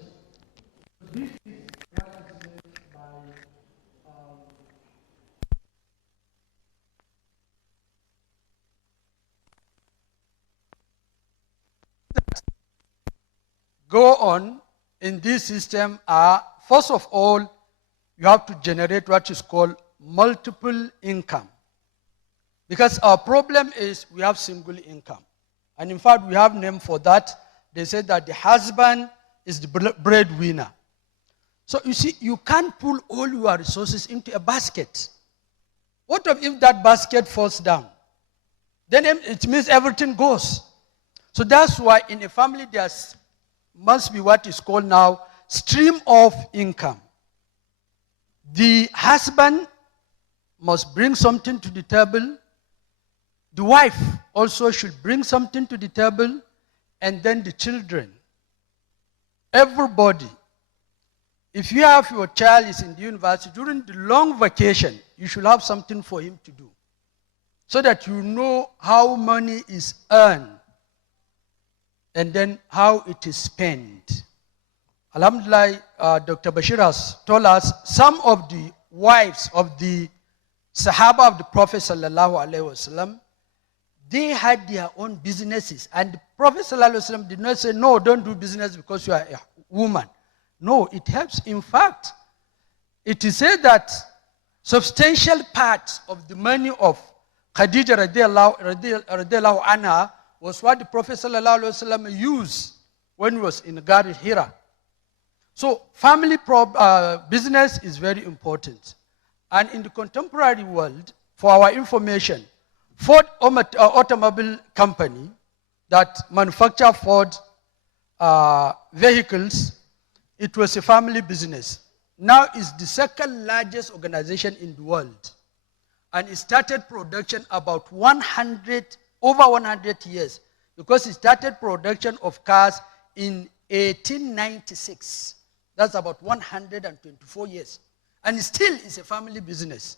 This is what is meant by go on in this system are, first of all, you have to generate what is called multiple income. Because our problem is we have single income. And in fact, we have name for that. They say that the husband is the breadwinner. So you see, you can't pull all your resources into a basket. What if that basket falls down? Then it means everything goes. So that's why in a family there must be what is called now stream of income. The husband must bring something to the table. The wife also should bring something to the table, and then the children. Everybody. If you have your child is in the university, during the long vacation, you should have something for him to do, so that you know how money is earned and then how it is spent. Alhamdulillah, Dr. Bashir has told us some of the wives of the Sahaba of the Prophet sallallahu alaihi wasallam, they had their own businesses, and the Prophet sallallahu alaihi wasallam did not say, no, don't do business because you are a woman. No, it helps. In fact, it is said that substantial part of the money of Khadija radiallahu anha was what the Prophet sallallahu alaihi wasallam used when he was in Gar Hira. So family business is very important. And in the contemporary world, for our information, Ford Automobile Company that manufacture Ford vehicles, it was a family business. Now it's the second largest organization in the world. And it started production about over 100 years, because it started production of cars in 1896. That's about 124 years. And still it's a family business.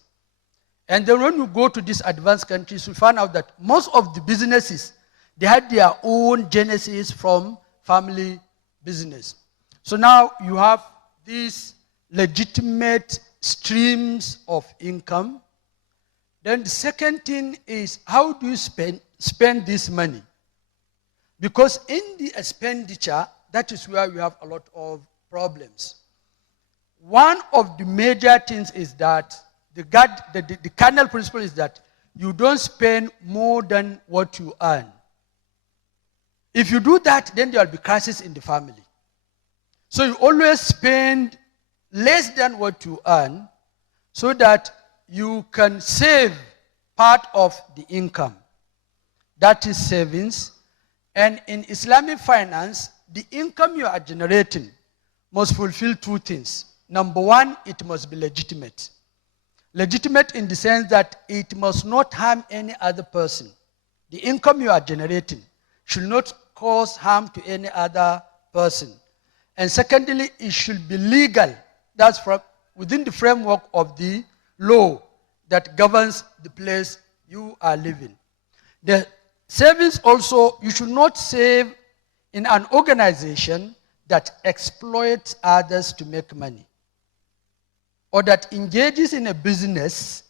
And then when you go to these advanced countries, we find out that most of the businesses, they had their own genesis from family business. So now you have these legitimate streams of income. Then the second thing is, how do you spend this money? Because in the expenditure, that is where we have a lot of problems. one of the major things is that the cardinal principle is that you don't spend more than what you earn. If you do that, then there will be crisis in the family. So you always spend less than what you earn so that you can save part of the income. That is savings. And in Islamic finance, the income you are generating must fulfill two things. Number one, it must be legitimate. Legitimate in the sense that it must not harm any other person. The income you are generating should not cause harm to any other person. And secondly, it should be legal. That's within the framework of the law that governs the place you are living. The savings also, you should not save in an organization that exploits others to make money, or that engages in a business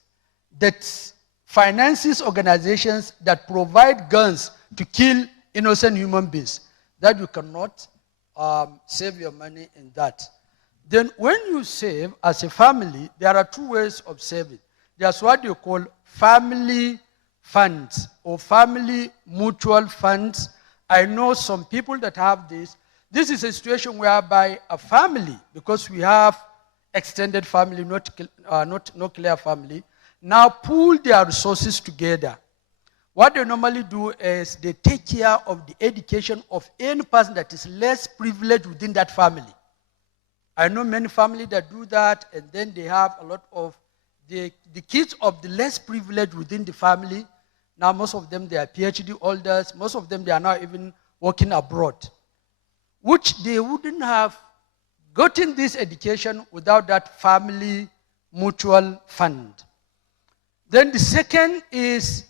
that finances organizations that provide guns to kill innocent human beings. That you cannot save your money in that. Then when you save as a family, there are two ways of saving. There's what you call family funds or family mutual funds. I know some people that have this. This is a situation whereby a family, because we have extended family, not nuclear family, now pool their resources together. What they normally do is they take care of the education of any person that is less privileged within that family. I know many families that do that, and then they have a lot of the kids of the less privileged within the family. Now most of them, they are PhD holders. Most of them, they are now even working abroad, which they wouldn't have gotten this education without that family mutual fund. Then the second is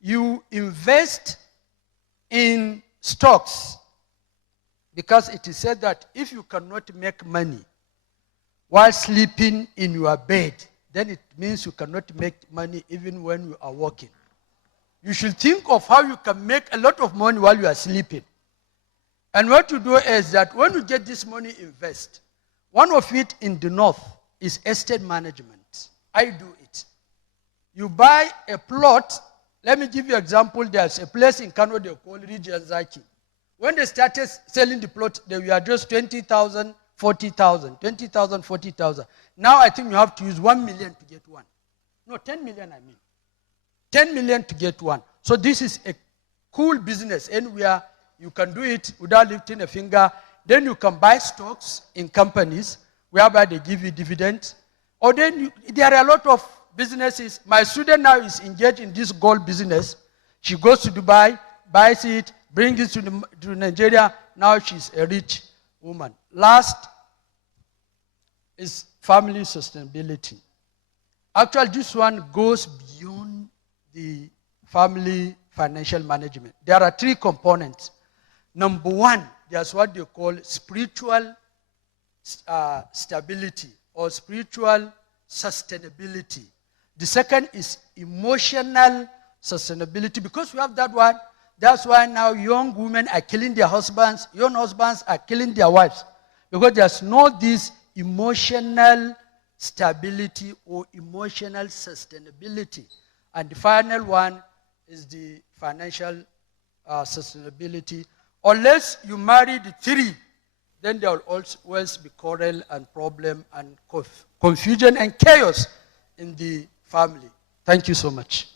you invest in stocks, because it is said that if you cannot make money while sleeping in your bed, then it means you cannot make money even when you are working. You should think of how you can make a lot of money while you are sleeping. And what you do is that when you get this money, invest. One of it in the north is estate management. I do it. You buy a plot. Let me give you an example. There's a place in Kano they call Rijiyar Lemu. When they started selling the plot, they were just 20,000, 40,000, 20,000, 40,000. Now I think you have to use 1 million to get one. No, 10 million I mean. 10 million to get one. So this is a cool business. Anywhere you can do it without lifting a finger. Then you can buy stocks in companies whereby they give you dividends. Or then there are a lot of businesses. My student now is engaged in this gold business. She goes to Dubai, buys it, brings it to Nigeria. Now she's a rich woman. Last is family sustainability. Actually, this one goes beyond the family financial management. There are three components. Number one, there's what they call spiritual stability or spiritual sustainability. The second is emotional sustainability. Because we have that one, that's why now young women are killing their husbands, young husbands are killing their wives. Because there's not this emotional stability or emotional sustainability. And the final one is the financial sustainability. Unless you marry the three, then there will always be quarrel and problem and confusion and chaos in the family. Thank you so much.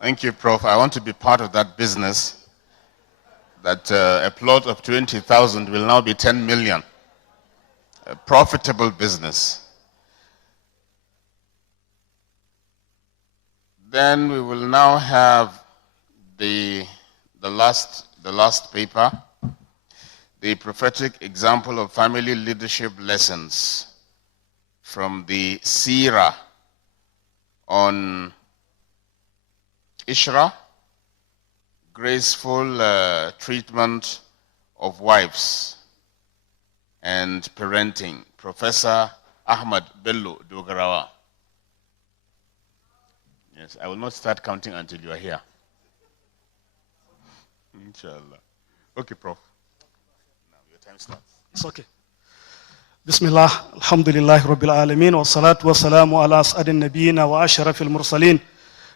Thank you, Prof. I want to be part of that business, that a plot of 20,000 will now be 10 million. A profitable business. Then we will now have the last paper, the prophetic example of family leadership lessons from the Seerah on Ishra, graceful treatment of wives and parenting, Professor Ahmad Bello Daurawa. Yes, I will not start counting until you are here. Inshallah. Okay, Prof. Now your time starts. It's okay. Bismillah, alhamdulillah, rabbil alameen, wa salatu wa salamu ala as'adin nabiyina wa ashrafil mursalin,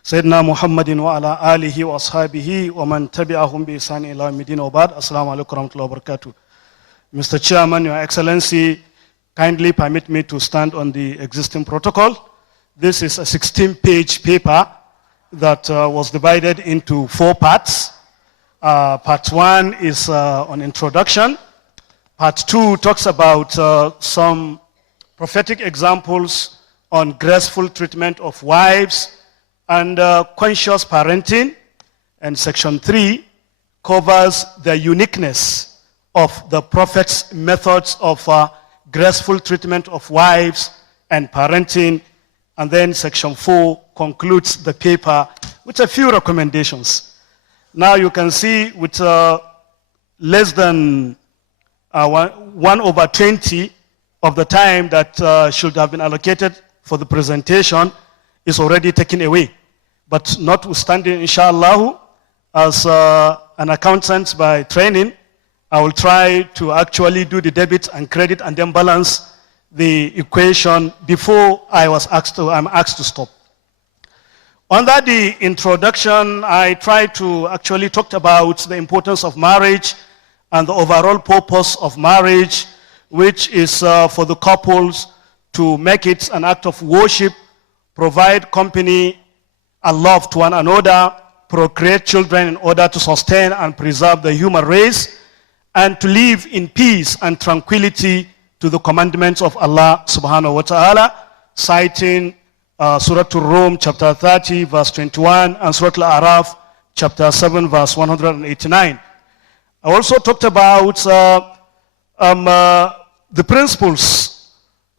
Sayyidina Muhammadin wa ala alihi wa ashabihi wa man tabi'ahum bi ihsani ila yawmiddin wa ba'd. Assalamu alaikum wa rahmatullahi wa barakatuh. Mr. Chairman, Your Excellency, kindly permit me to stand on the existing protocol. This is a 16-page paper that was divided into 4 parts. Part 1 is on introduction. Part 2 talks about some prophetic examples on graceful treatment of wives and conscious parenting. And section 3 covers the uniqueness of the Prophet's methods of graceful treatment of wives and parenting. And then section 4 concludes the paper with a few recommendations. Now you can see with less than 1/20 of the time that should have been allocated for the presentation is already taken away. But notwithstanding, inshallah, as an accountant by training, I will try to actually do the debit and credit and then balance the equation before I'm asked to stop. Under the introduction, I tried to actually talk about the importance of marriage and the overall purpose of marriage, which is for the couples to make it an act of worship, provide company and love to one another, procreate children in order to sustain and preserve the human race, and to live in peace and tranquility to the commandments of Allah subhanahu wa ta'ala, citing Surah Al-Rum, chapter 30, verse 21, and Surah Al-Araf, chapter 7, verse 189. I also talked about the principles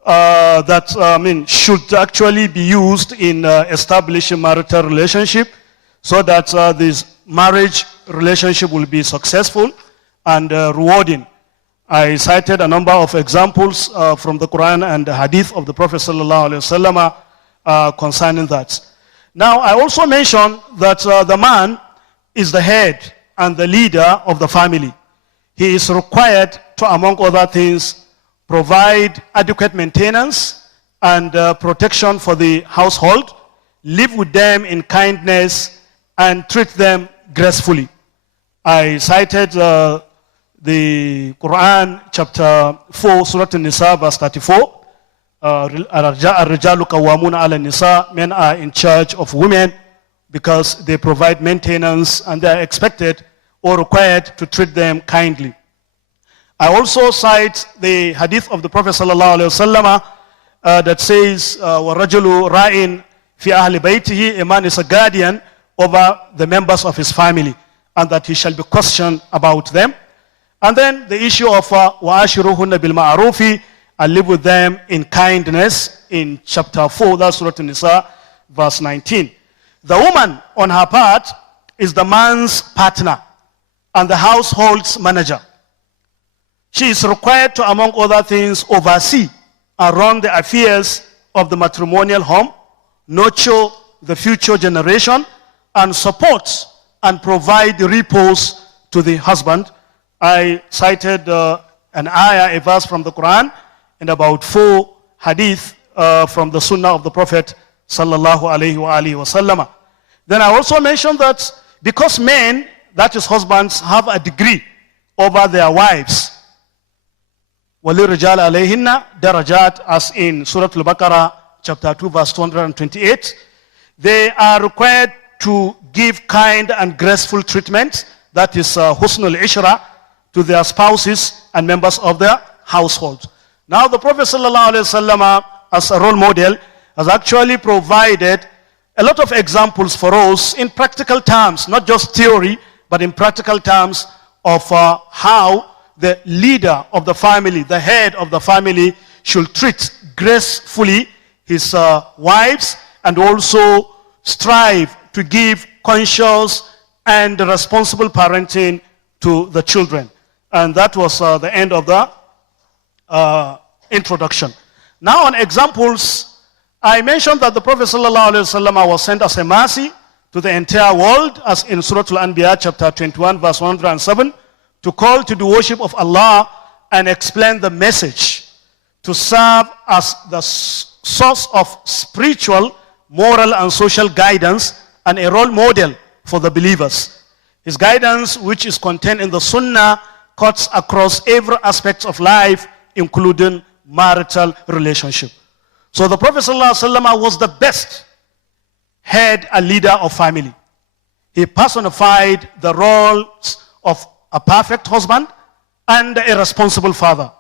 that should actually be used in establishing marital relationship so that this marriage relationship will be successful and rewarding. I cited a number of examples from the Quran and the Hadith of the Prophet sallallahu alaihi wasallam concerning that. Now, I also mentioned that the man is the head and the leader of the family. He is required to, among other things, provide adequate maintenance and protection for the household, live with them in kindness, and treat them gracefully. I cited the Quran, chapter 4, Surah An-Nisa, verse 34. Ar-rijalu qawwamuna 'ala an-nisa. Men are in charge of women because they provide maintenance and they are expected or required to treat them kindly. I also cite the hadith of the Prophet sallallahu alaihi wasallam that says, "Warajulu ra'in fi ahli baytihi." A man is a guardian over the members of his family, and that he shall be questioned about them. And then the issue of wa'ashiruhunna bil ma'rufi, and live with them in kindness, in chapter 4, that's Surah An-Nisa, verse 19. The woman, on her part, is the man's partner and the household's manager. She is required to, among other things, oversee and run the affairs of the matrimonial home, nurture the future generation, and support and provide repose to the husband. I cited an ayah, a verse from the Quran, and about 4 hadith from the Sunnah of the Prophet sallallahu alaihi wasallam. Then I also mentioned that because men, that is husbands, have a degree over their wives, وَلِلرِّجَالِ عَلَيْهِنَّ darajat, as in Surah Al-Baqarah, chapter 2, verse 228, they are required to give kind and graceful treatment, that is husnul ishra, to their spouses and members of their household. Now the Prophet ﷺ, as a role model, has actually provided a lot of examples for us in practical terms, not just theory, but in practical terms of how the leader of the family, the head of the family, should treat gracefully his wives and also strive to give conscious and responsible parenting to the children. And that was the end of the introduction. Now on examples, I mentioned that the Prophet ﷺ was sent as a mercy to the entire world, as in Surah Al-Anbiya chapter 21 verse 107, to call to the worship of Allah and explain the message to serve as the source of spiritual, moral, and social guidance and a role model for the believers. His guidance, which is contained in the Sunnah, cuts across every aspect of life, including marital relationship. So the Prophet ﷺ was the best head and leader of family. He personified the roles of a perfect husband and a responsible father.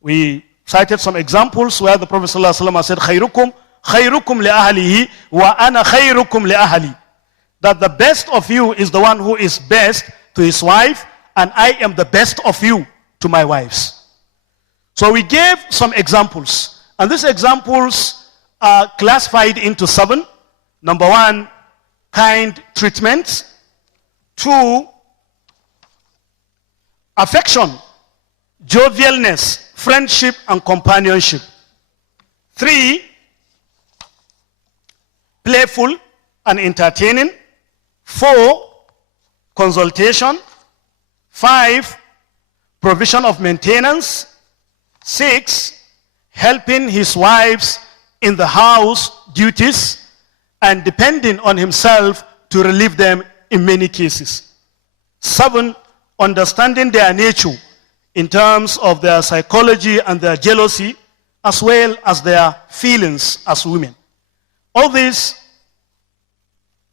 We cited some examples where the Prophet ﷺ said, خَيْرُكُمْ لِأَهْلِهِ وَأَنَا خَيْرُكُمْ لِأَهْلِي. That the best of you is the one who is best to his wife, and I am the best of you to my wives. So we gave some examples, and these examples are classified into 7. Number 1, kind treatment. 2, affection, jovialness, friendship, and companionship. 3, playful and entertaining. 4, consultation. 5, provision of maintenance. 6, helping his wives in the house duties and depending on himself to relieve them in many cases. 7, understanding their nature in terms of their psychology and their jealousy, as well as their feelings as women. All these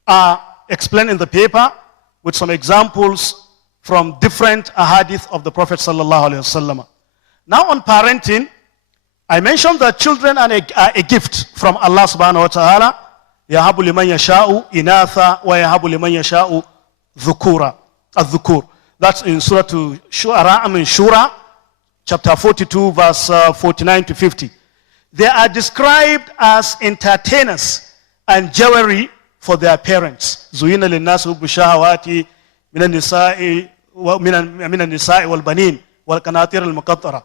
are explained in the paper with some examples from different ahadith of the Prophet sallallahu alaihi wasallam. Now on parenting, I mentioned that children are a gift from Allah subhanahu wa ta'ala. يَهَبُ لِمَنْ يَشَاءُ إِنَاثًا وَيَهَبُ لِمَنْ يَشَاءُ ذُكُورًا. That's in Surah Shura, chapter 42, verse 49 to 50. They are described as entertainers and jewelry for their parents. زُيِّنَ لِلنَّاسِ حُبُّ الشَّهَوَاتِ مِنَ النِّسَاءِ وَالْبَنِينَ وَالْقَنَاطِيرِ الْمُقَنطَرَةِ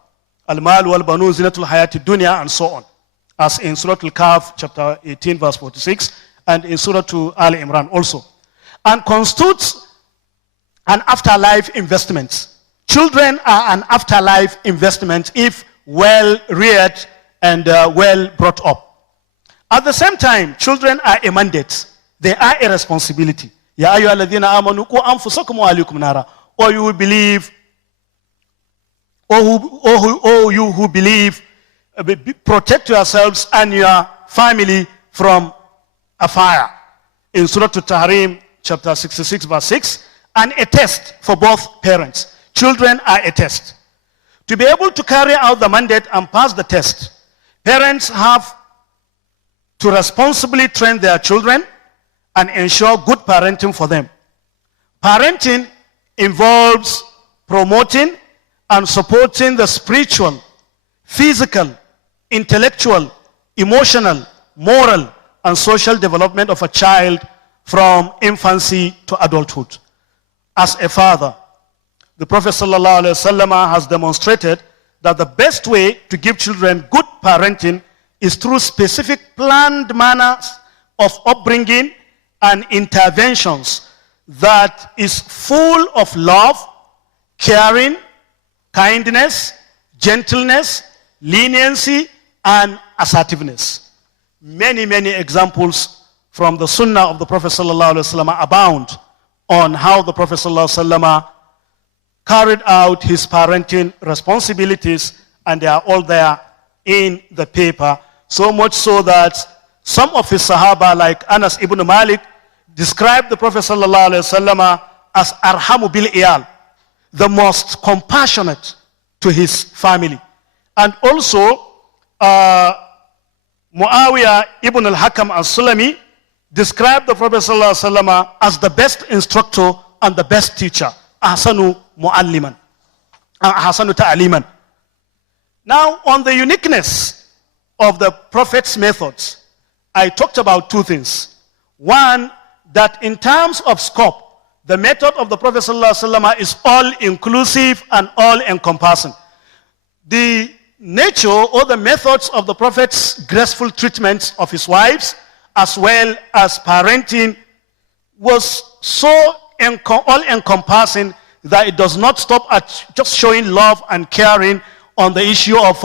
الْمَالُ وَالْبَنُونَ زِينَةُ الْحَيَاةِ الدُّنْيَا, and so on. As in Surah Al-Kahf, chapter 18, verse 46, and in Surah Al Imran also. And constitutes an afterlife investment. Children are an afterlife investment if well reared and well brought up. At the same time, children are a mandate. They are a responsibility. Ya ayyuhalladhina amanu qu anfusakum wa ahlikum nara. Or you will believe, or you who believe, protect yourselves and your family from a fire. In Surah Al-Tahrim, chapter 66, verse 6, and a test for both parents. Children are a test. To be able to carry out the mandate and pass the test, parents have to responsibly train their children and ensure good parenting for them. Parenting involves promoting and supporting the spiritual, physical, intellectual, emotional, moral, and social development of a child from infancy to adulthood. As a father, the Prophet ﷺ has demonstrated that the best way to give children good parenting is through specific planned manners of upbringing and interventions that is full of love, caring, kindness, gentleness, leniency, and assertiveness. Many, many examples from the Sunnah of the Prophet ﷺ abound on how the Prophet ﷺ carried out his parenting responsibilities, and they are all there in the paper. So much so that some of his Sahaba, like Anas ibn Malik, described the Prophet ﷺ as Arhamu bil Iyal, the most compassionate to his family. And also, Muawiyah ibn al-Hakam al-Sulami described the Prophet ﷺ as the best instructor and the best teacher. Ahsanu mu'alliman. Ahsanu ta'aliman. Now, on the uniqueness of the Prophet's methods, I talked about 2 things. One, that in terms of scope, the method of the Prophet ﷺ is all-inclusive and all-encompassing. The nature or the methods of the Prophet's graceful treatment of his wives, as well as parenting, was so all-encompassing that it does not stop at just showing love and caring on the issue of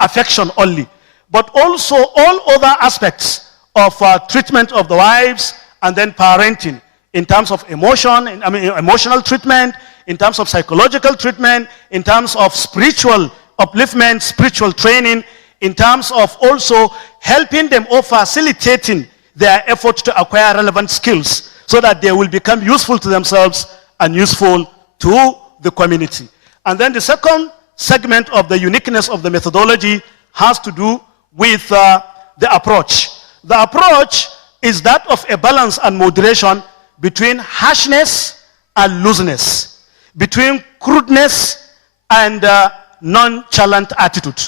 affection only, but also all other aspects of treatment of the wives, and then parenting in terms of emotional treatment, in terms of psychological treatment, in terms of spiritual upliftment, spiritual training, in terms of also helping them or facilitating their effort to acquire relevant skills so that they will become useful to themselves and useful to the community. And then the second segment of the uniqueness of the methodology has to do with the approach. The approach is that of a balance and moderation between harshness and looseness, between crudeness and nonchalant attitude.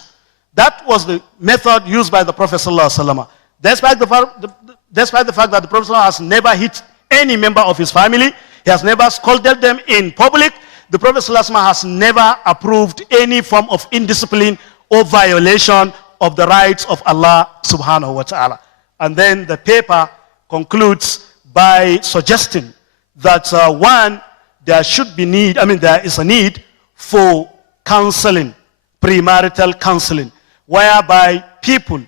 That was the method used by the Prophet ﷺ. Despite the fact that the Prophet ﷺ has never hit any member of his family, he has never scolded them in public, the Prophet ﷺ has never approved any form of indiscipline or violation of the rights of Allah subhanahu wa ta'ala. And then the paper concludes by suggesting that there is a need for counseling, premarital counseling, whereby people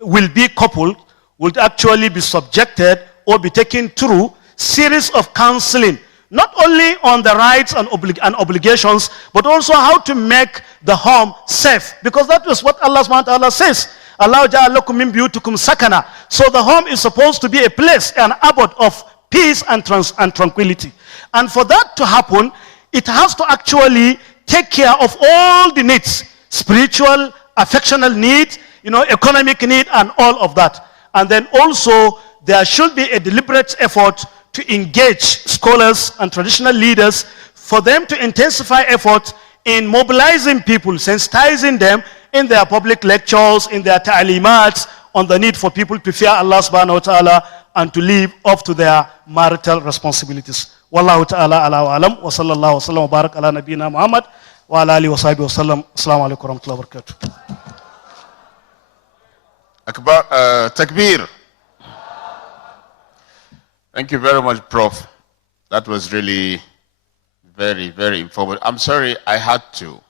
will be coupled, would actually be subjected or be taken through series of counseling, not only on the rights and obligations, but also how to make the home safe. Because that is what Allah subhanahu wa ta'ala says. Allah ja'ala lakum min buyutikum sakana. So the home is supposed to be a place, an abode of peace and tranquility. And for that to happen, it has to actually take care of all the needs, spiritual, affectional needs, economic need, and all of that. And then also, there should be a deliberate effort to engage scholars and traditional leaders for them to intensify effort in mobilizing people, sensitizing them in their public lectures, in their ta'limats, on the need for people to fear Allah subhanahu wa ta'ala and to live up to their marital responsibilities. Wallahu ta'ala ala wa alam wa sallallahu wa sallam wa barak ala nabiyyina Muhammad wa ala alihi wa sahbihi wa sallam. Assalamu alaikum wa rahmatullahi wa barakatuh. Akbar, Takbir. Thank you very much, Prof. That was really very, very informative. I'm sorry I had to.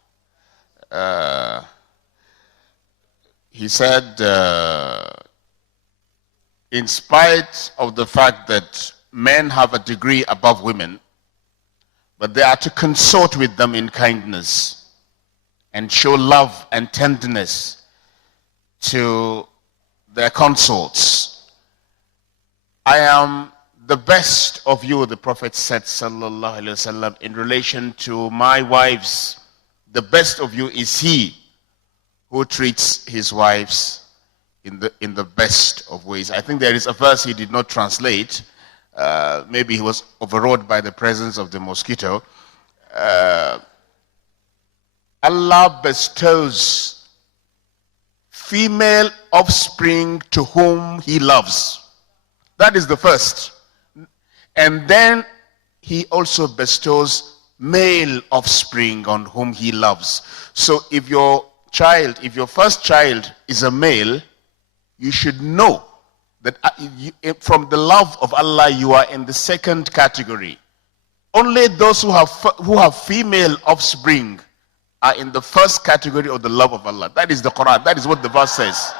He said, in spite of the fact that men have a degree above women, but they are to consort with them in kindness and show love and tenderness to their consorts. I am the best of you, the Prophet said, sallallahu alaihi wasallam, in relation to my wives. The best of you is he who treats his wives in the best of ways. I think there is a verse he did not translate. Maybe he was overawed by the presence of the mosquito. Allah bestows female offspring to whom he loves. That is the first. And then he also bestows male offspring on whom he loves. So if your first child is a male, you should know that from the love of Allah, you are in the second category. Only those who have female offspring are in the first category of the love of Allah. That is the Quran. That is what the verse says.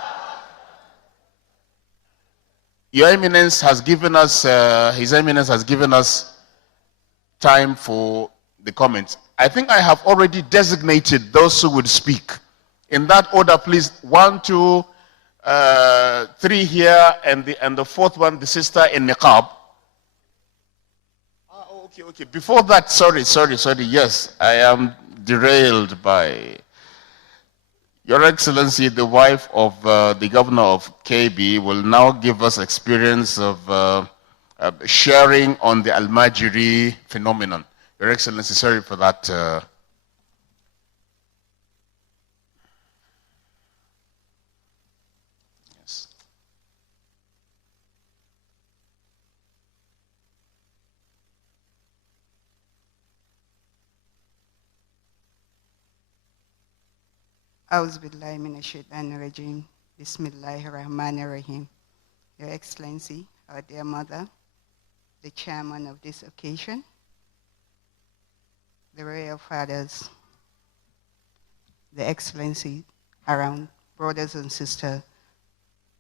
Your Eminence has given us, His Eminence has given us time for the comments. I think I have already designated those who would speak. In that order, please. 1, 2, 3 here, and the fourth one, the sister in niqab. Okay. Before that, sorry. Yes, I am derailed by Your Excellency. The wife of the governor of KB will now give us experience of sharing on the Al-Majiri phenomenon. Your Excellency, sorry for that. Yes. A'udhu billahi minash shaitanir rajim. Bismillahir Rahmanir Rahim. Your Excellency, our dear mother, the chairman of this occasion, the royal fathers, the excellency around, brothers and sisters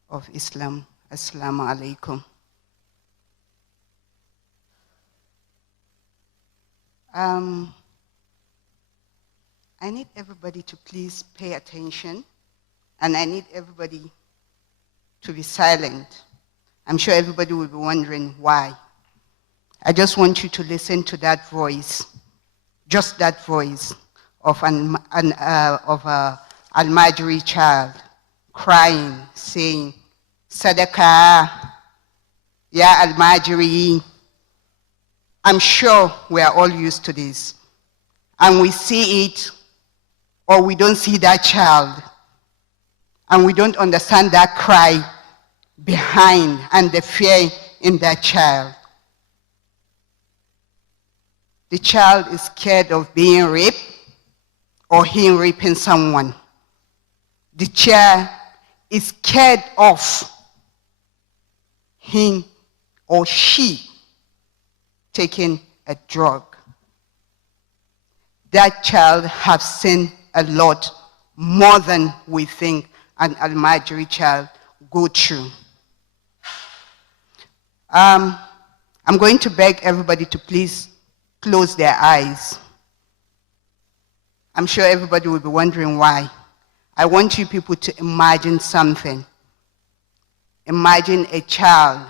of Islam, Assalamu alaikum. I need everybody to please pay attention, and I need everybody to be silent. I'm sure everybody will be wondering why. I just want you to listen to that voice, just that voice of an Al-Majri child crying, saying, Sadaqah, Ya Al-Majri. I'm sure we are all used to this. And we see it, or we don't see that child, and we don't understand that cry behind and the fear in that child. The child is scared of being raped or him raping someone. The child is scared of him or she taking a drug. That child has seen a lot more than we think an Al-Majri child go through. I'm going to beg everybody to please close their eyes. I'm sure everybody will be wondering why. I want you people to imagine something. Imagine a child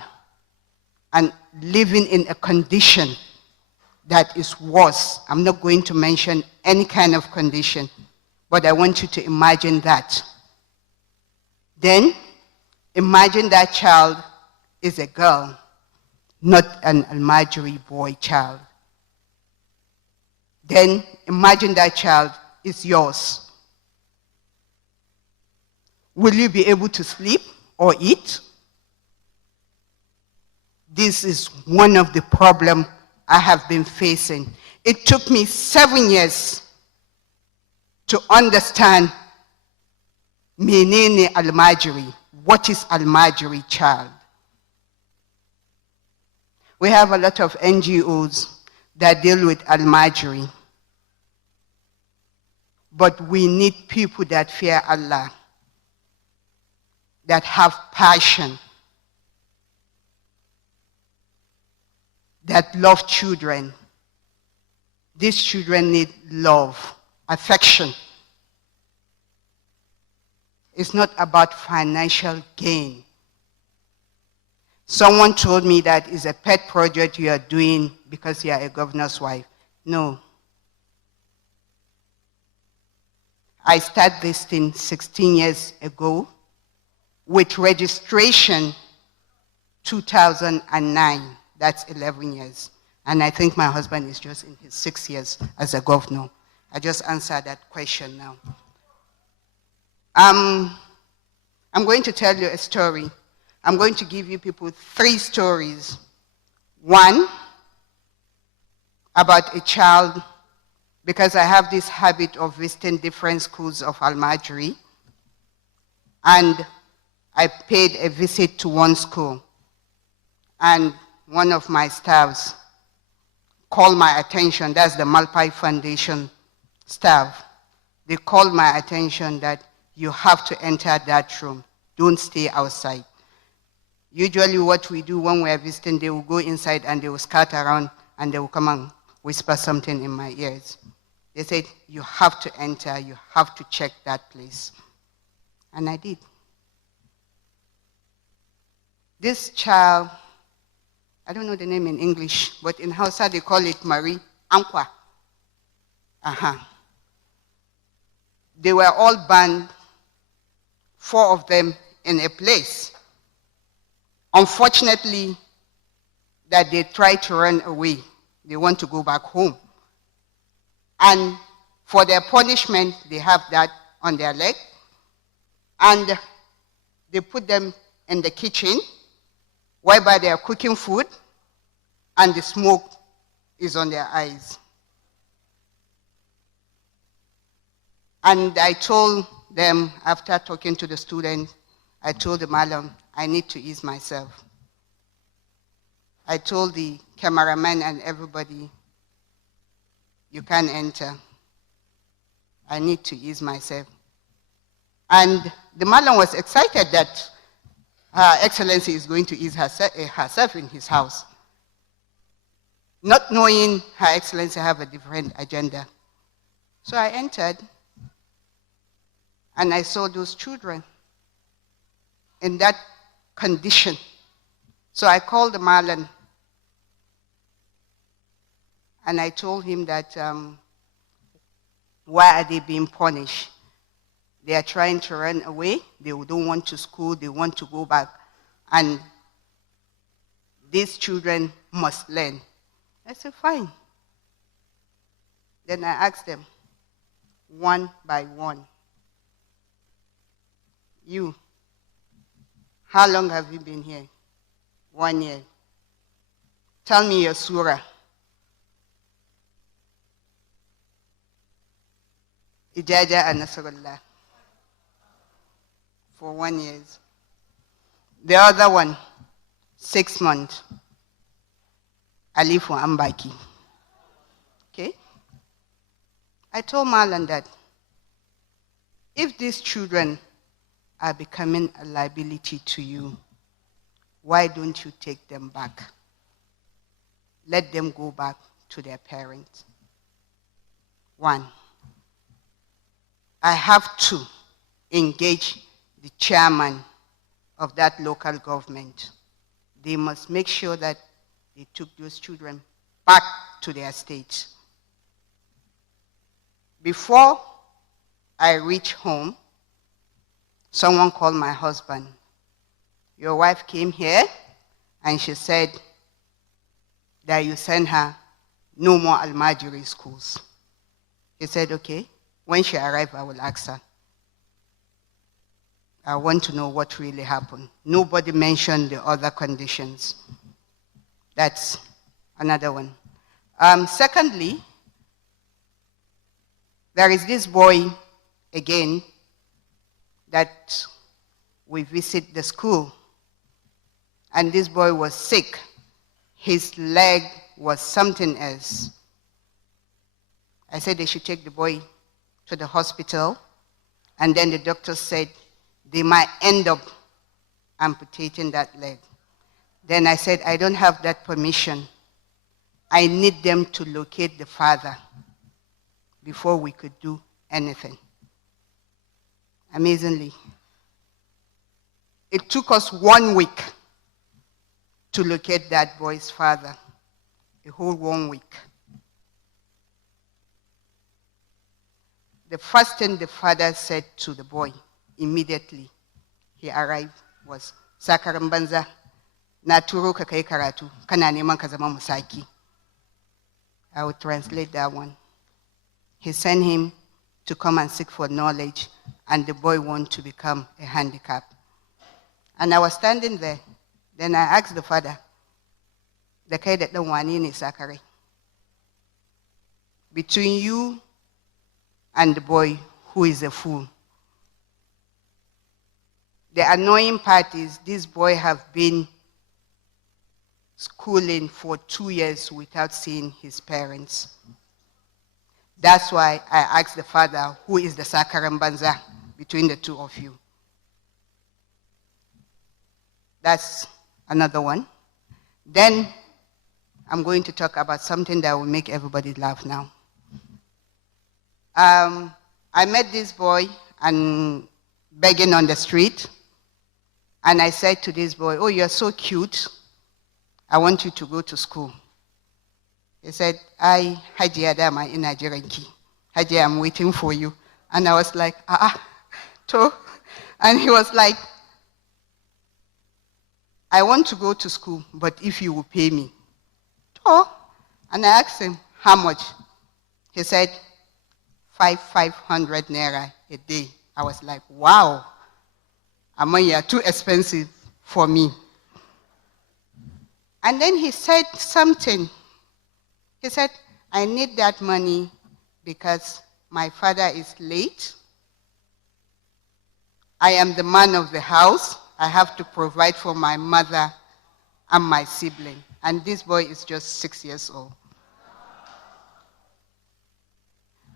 and living in a condition that is worse. I'm not going to mention any kind of condition, but I want you to imagine that. Then, imagine that child is a girl, not an Al-Majri boy child. Then, imagine that child is yours. Will you be able to sleep or eat? This is one of the problems I have been facing. It took me 7 years to understand menene Al-Majri. What is Al-Majri child? We have a lot of NGOs that deal with Al-Majri. But we need people that fear Allah, that have passion, that love children. These children need love, affection. It's not about financial gain. Someone told me that it's a pet project you are doing because you are a governor's wife. No. I started this thing 16 years ago with registration 2009. That's 11 years. And I think my husband is just in his 6 years as a governor. I just answered that question now. I'm going to tell you a story. I'm going to give you people 3 stories. One, about a child, because I have this habit of visiting different schools of Al-Majri, and I paid a visit to one school, and one of my staffs called my attention. That's the Malpai Foundation staff. They called my attention that you have to enter that room. Don't stay outside. Usually what we do when we are visiting, they will go inside and they will scatter around and they will come and whisper something in my ears. They said, you have to enter, you have to check that place. And I did. This child, I don't know the name in English, but in Hausa they call it Marie Ankwa. They were all banned, 4 of them in a place. Unfortunately, that they tried to run away. They want to go back home. And for their punishment, they have that on their leg. And they put them in the kitchen, whereby they are cooking food, and the smoke is on their eyes. And I told them, after talking to the student, I told the madam, I need to ease myself. I told the cameraman and everybody, You can't enter. I need to ease myself. And the Malam was excited that Her Excellency is going to ease herself in his house, not knowing Her Excellency have a different agenda. So I entered, and I saw those children in that condition. So I called the Malam, and I told him that why are they being punished? They are trying to run away. They don't want to school. They want to go back. And these children must learn. I said, fine. Then I asked them, one by one, you, how long have you been here? 1 year. Tell me your surah. Ijaja and Nasrullah. For 1 year. The other one, 6 months. Alifu Ambaki. Okay? I told Marlon that if these children are becoming a liability to you, why don't you take them back? Let them go back to their parents. 1, I have to engage the chairman of that local government. They must make sure that they took those children back to their states. Before I reach home, someone called my husband. Your wife came here and she said that you send her no more Almajiri schools. He said, okay, when she arrives, I will ask her. I want to know what really happened. Nobody mentioned the other conditions. That's another one. Secondly, there is this boy, again, that we visit the school. And this boy was sick. His leg was something else. I said they should take the boy to the hospital. And then the doctor said they might end up amputating that leg. Then I said, I don't have that permission. I need them to locate the father before we could do anything. Amazingly, it took us 1 week to locate that boy's father, a whole 1 week. The first thing the father said to the boy immediately he arrived was, Sakaran banza, na turo ka kai karatu, kana neman ka zama musaki. I will translate that one. He sent him to come and seek for knowledge, and the boy wanted to become a handicap. And I was standing there. Then I asked the father, the kai da dan wani ne Sakare? Between you and the boy, who is a fool? The annoying part is this boy have been schooling for 2 years without seeing his parents. That's why I asked the father, who is the Sakaran Banza between the two of you? That's another one. Then I'm going to talk about something that will make everybody laugh now. I met this boy and begging on the street. And I said to this boy, oh, you're so cute. I want you to go to school. He said, Haji Adama in Nigeria. Haji, I'm waiting for you. And I was like, to. And he was like, I want to go to school, but if you will pay me. To. And I asked him, how much? He said, 500 naira a day. I was like, wow. You're too expensive for me. And then he said something. He said, I need that money because my father is late. I am the man of the house. I have to provide for my mother and my sibling. And this boy is just 6 years old.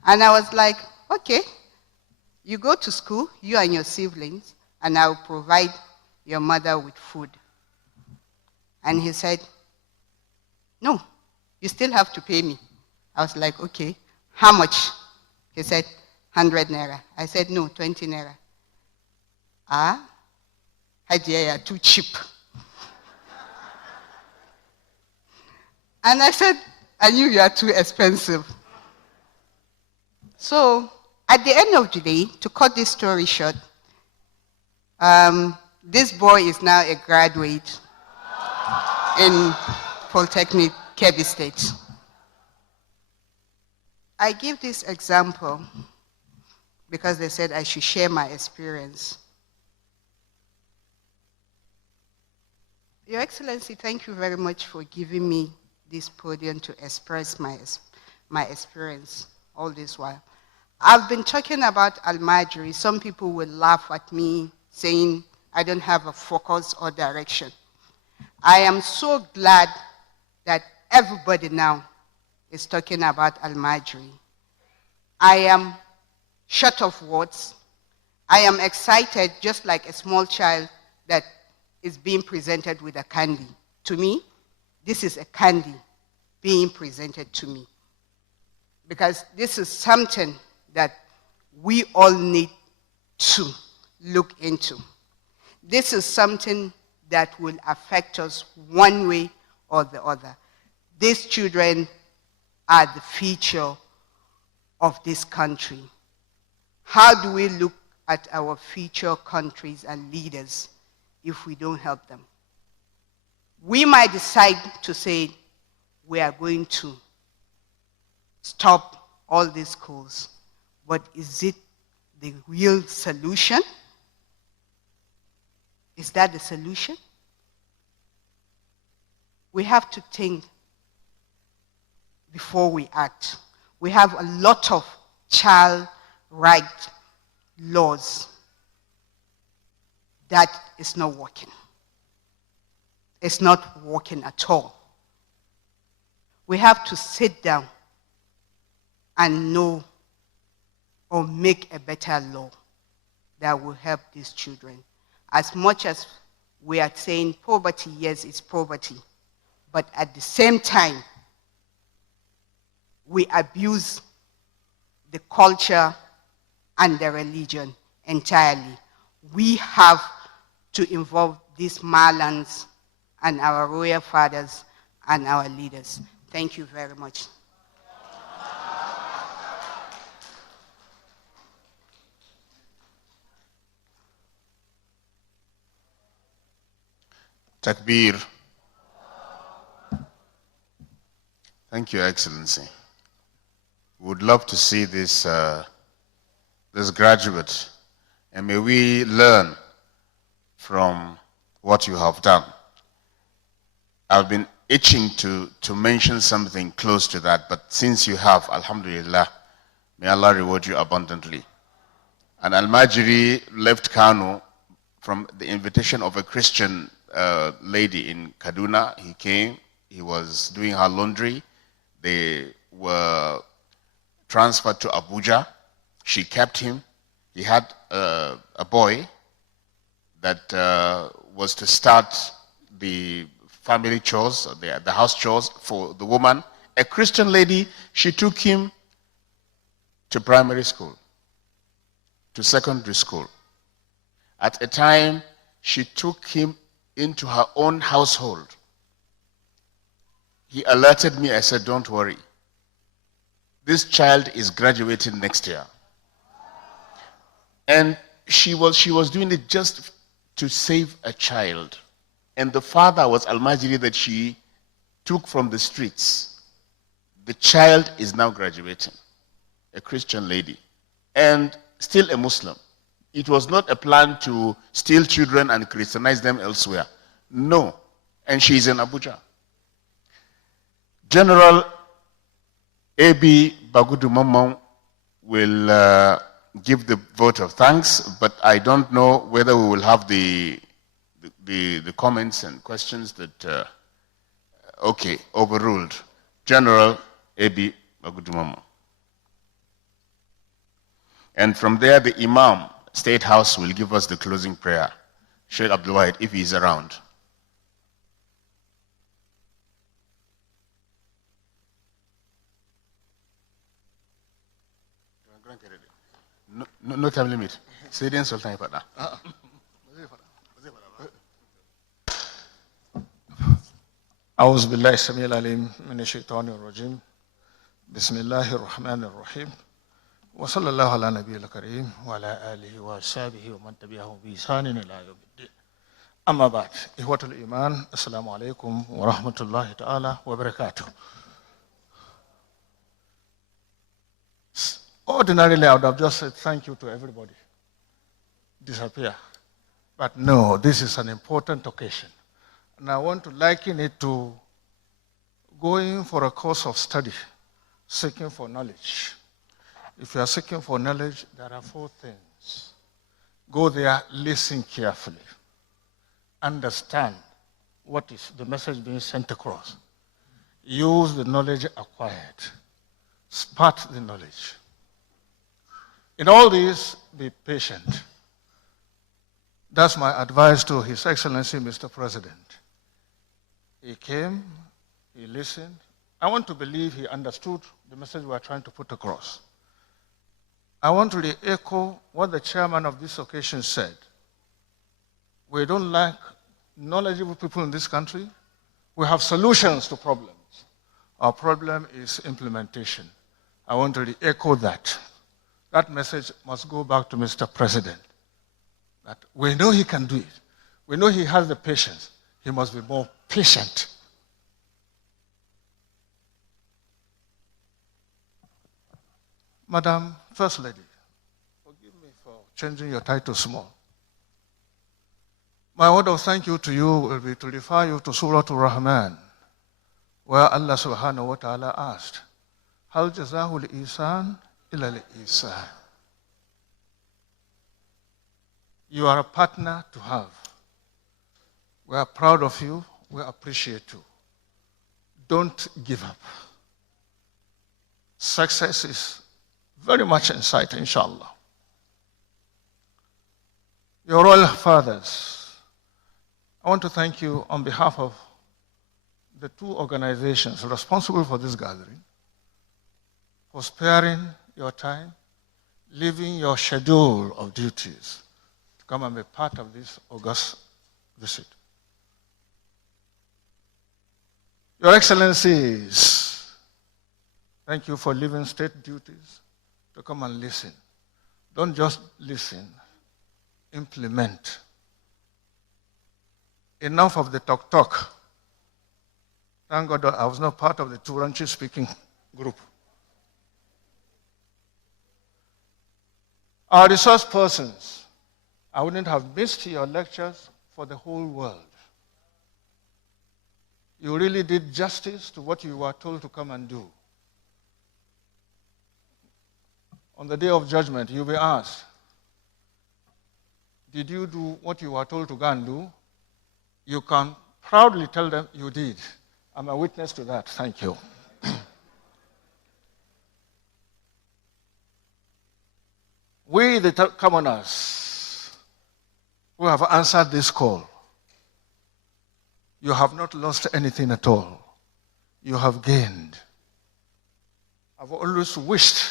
And I was like, okay, you go to school, you and your siblings, and I'll provide your mother with food. And he said, no, you still have to pay me. I was like, okay, how much? He said, 100 naira. I said, no, 20 naira. Ah, Hajiya, you're too cheap. And I said, I knew you are too expensive. So at the end of the day, to cut this story short, this boy is now a graduate in Polytechnic, Kebbi State. I give this example because they said I should share my experience. Your Excellency, thank you very much for giving me this podium to express my experience all this while. I've been talking about Almajiri. Some people will laugh at me saying I don't have a focus or direction. I am so glad that everybody now is talking about Almajiri. I am short of words. I am excited just like a small child that is being presented with a candy. To me, this is a candy being presented to me. Because this is something that we all need to look into. This is something that will affect us one way or the other. These children are the future of this country. How do we look at our future countries and leaders if we don't help them? We might decide to say we are going to stop all these schools, but is it the real solution? Is that the solution? We have to think before we act. We have a lot of child rights laws that is not working. It's not working at all. We have to sit down and know or make a better law that will help these children. As much as we are saying poverty, yes, it's poverty, but at the same time, we abuse the culture and the religion entirely. We have to involve these Malans and our royal fathers and our leaders. Thank you very much. Takbir. Thank you, Excellency. Would love to see this, this graduate, and may we learn from what you have done. I've been itching to mention something close to that, but since you have, alhamdulillah, may Allah reward you abundantly. And Al-Majiri left Kano from the invitation of a Christian lady in Kaduna. He came, he was doing her laundry. They were transferred to Abuja. She kept him. He had a boy that was to start the family chores, the house chores for the woman. A Christian lady, she took him to primary school, to secondary school. At a time, she took him into her own household. He alerted me. I said, don't worry. This child is graduating next year. And she was doing it just to save a child. And the father was Al-Majiri that she took from the streets. The child is now graduating, a Christian lady, and still a Muslim. It was not a plan to steal children and Christianize them elsewhere. No. And she is in Abuja. General A.B. Bagudu Mamman will give the vote of thanks, but I don't know whether we will have the comments and questions that, okay, overruled. General A.B. Bagudu Mamman. And from there, the Imam, State House, will give us the closing prayer. Sheikh Abdul Wahid, if he is around. No time limit. Say the Sultan Fatah. أعوذ بالله السميع العليم من الشيطان الرجيم بسم الله الرحمن الرحيم وصلى الله على نبي الكريم وعلى آله وصحبه ومن تبعهم بإحسان إلى يوم الدين أما بعد إخوة الإيمان السلام عليكم ورحمة الله تعالى وبركاته. Ordinarily, I would have just said thank you to everybody. Disappear. But no, this is an important occasion. And I want to liken it to going for a course of study, seeking for knowledge. If you are seeking for knowledge, there are 4 things. Go there, listen carefully. Understand what is the message being sent across. Use the knowledge acquired. Spread the knowledge. In all this, be patient. That's my advice to His Excellency, Mr. President. He came, he listened. I want to believe he understood the message we are trying to put across. I want to re-echo what the chairman of this occasion said. We don't lack knowledgeable people in this country. We have solutions to problems. Our problem is implementation. I want to re-echo that. That message must go back to Mr. President. That we know he can do it. We know he has the patience. He must be more patient. Madam First Lady, forgive me for changing your title small. My word of thank you to you will be to refer you to Surah Al-Rahman, where Allah subhanahu wa ta'ala asked, Hal jazahul ihsan illa al-ihsan. You are a partner to have. We are proud of you. We appreciate you. Don't give up. Success is very much in sight, inshallah. Your royal fathers, I want to thank you on behalf of the 2 organizations responsible for this gathering for sparing your time, leaving your schedule of duties to come and be part of this august visit. Your Excellencies, thank you for leaving state duties to come and listen. Don't just listen, implement. Enough of the talk. Thank God I was not part of the Turanchi speaking group. Our resource persons, I wouldn't have missed your lectures for the whole world. You really did justice to what you were told to come and do. On the day of judgment, you'll be asked, did you do what you were told to go and do? You can proudly tell them you did. I'm a witness to that. Thank you. We, the commoners, who have answered this call, you have not lost anything at all. You have gained. I've always wished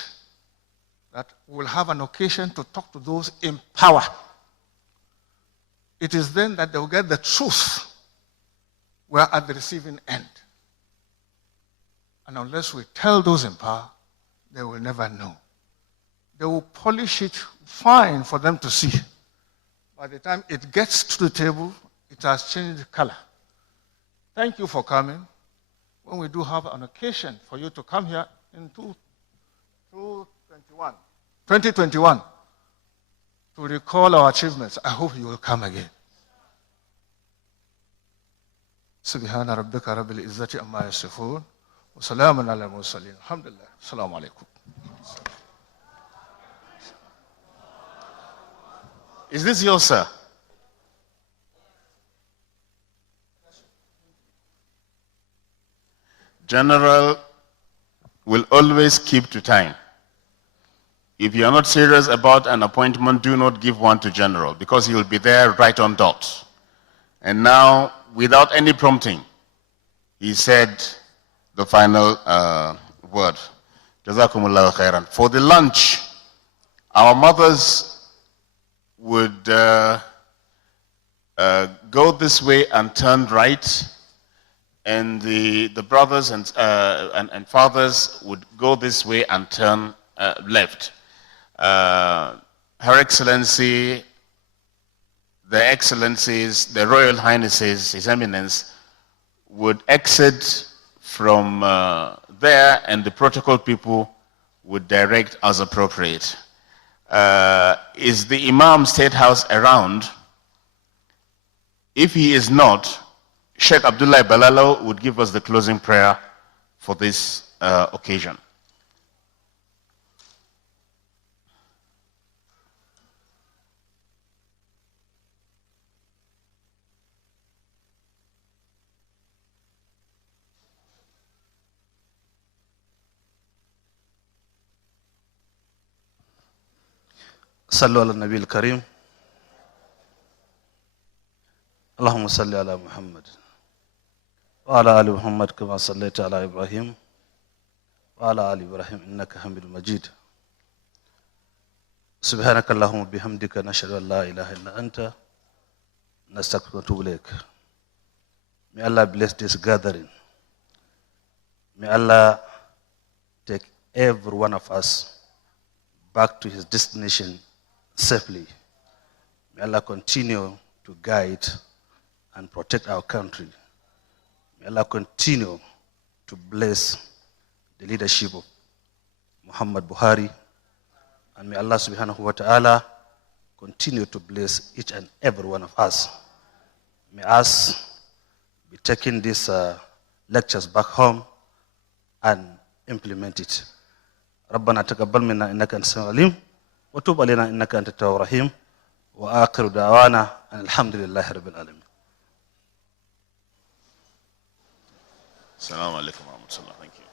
that we'll have an occasion to talk to those in power. It is then that they'll get the truth. We're at the receiving end. And unless we tell those in power, they will never know. They will polish it fine for them to see. By the time it gets to the table, it has changed color. Thank you for coming. When we do have an occasion for you to come here in 2021, to recall our achievements, I hope you will come again. Subhana rabbika rabbil izzati amma yasifun wa salamun ala mursalin. Alhamdulillah. Assalamu alaikum. Is this yours, sir? General will always keep to time. if you're not serious about an appointment, do not give one to General, because he will be there right on dot. And now, without any prompting, he said the final word. Jazakumullahu khairan. For the lunch, our mothers would go this way and turn right, and the brothers and fathers would go this way and turn left. Her Excellency, the Excellencies, the Royal Highnesses, His Eminence, would exit from there, and the protocol people would direct as appropriate. Is the Imam State House around? If he is not, Sheikh Abdullah Balalo would give us the closing prayer for this occasion. صلوا على النبي الكريم اللهم صل على محمد وعلى آل محمد كما صليت على إبراهيم وعلى آل إبراهيم إنك حميد مجيد سبحانك اللهم وبحمدك نشهد أن لا إله إلا أنت نستغفرك ونتوب إليك. May Allah bless this gathering. May Allah take every one of us back to his destination safely. May Allah continue to guide and protect our country. May Allah continue to bless the leadership of Muhammad Buhari. And may Allah subhanahu wa ta'ala continue to bless each and every one of us. May us be taking these lectures back home and implement it. ربنا تقبل منا إنك أنت السميع العليم وتوب علينا إنك أنت التواب الرحيم وآخر دعوانا أن الحمد لله رب العالمين. Assalamu alaikum wa rahmatullah. Thank you.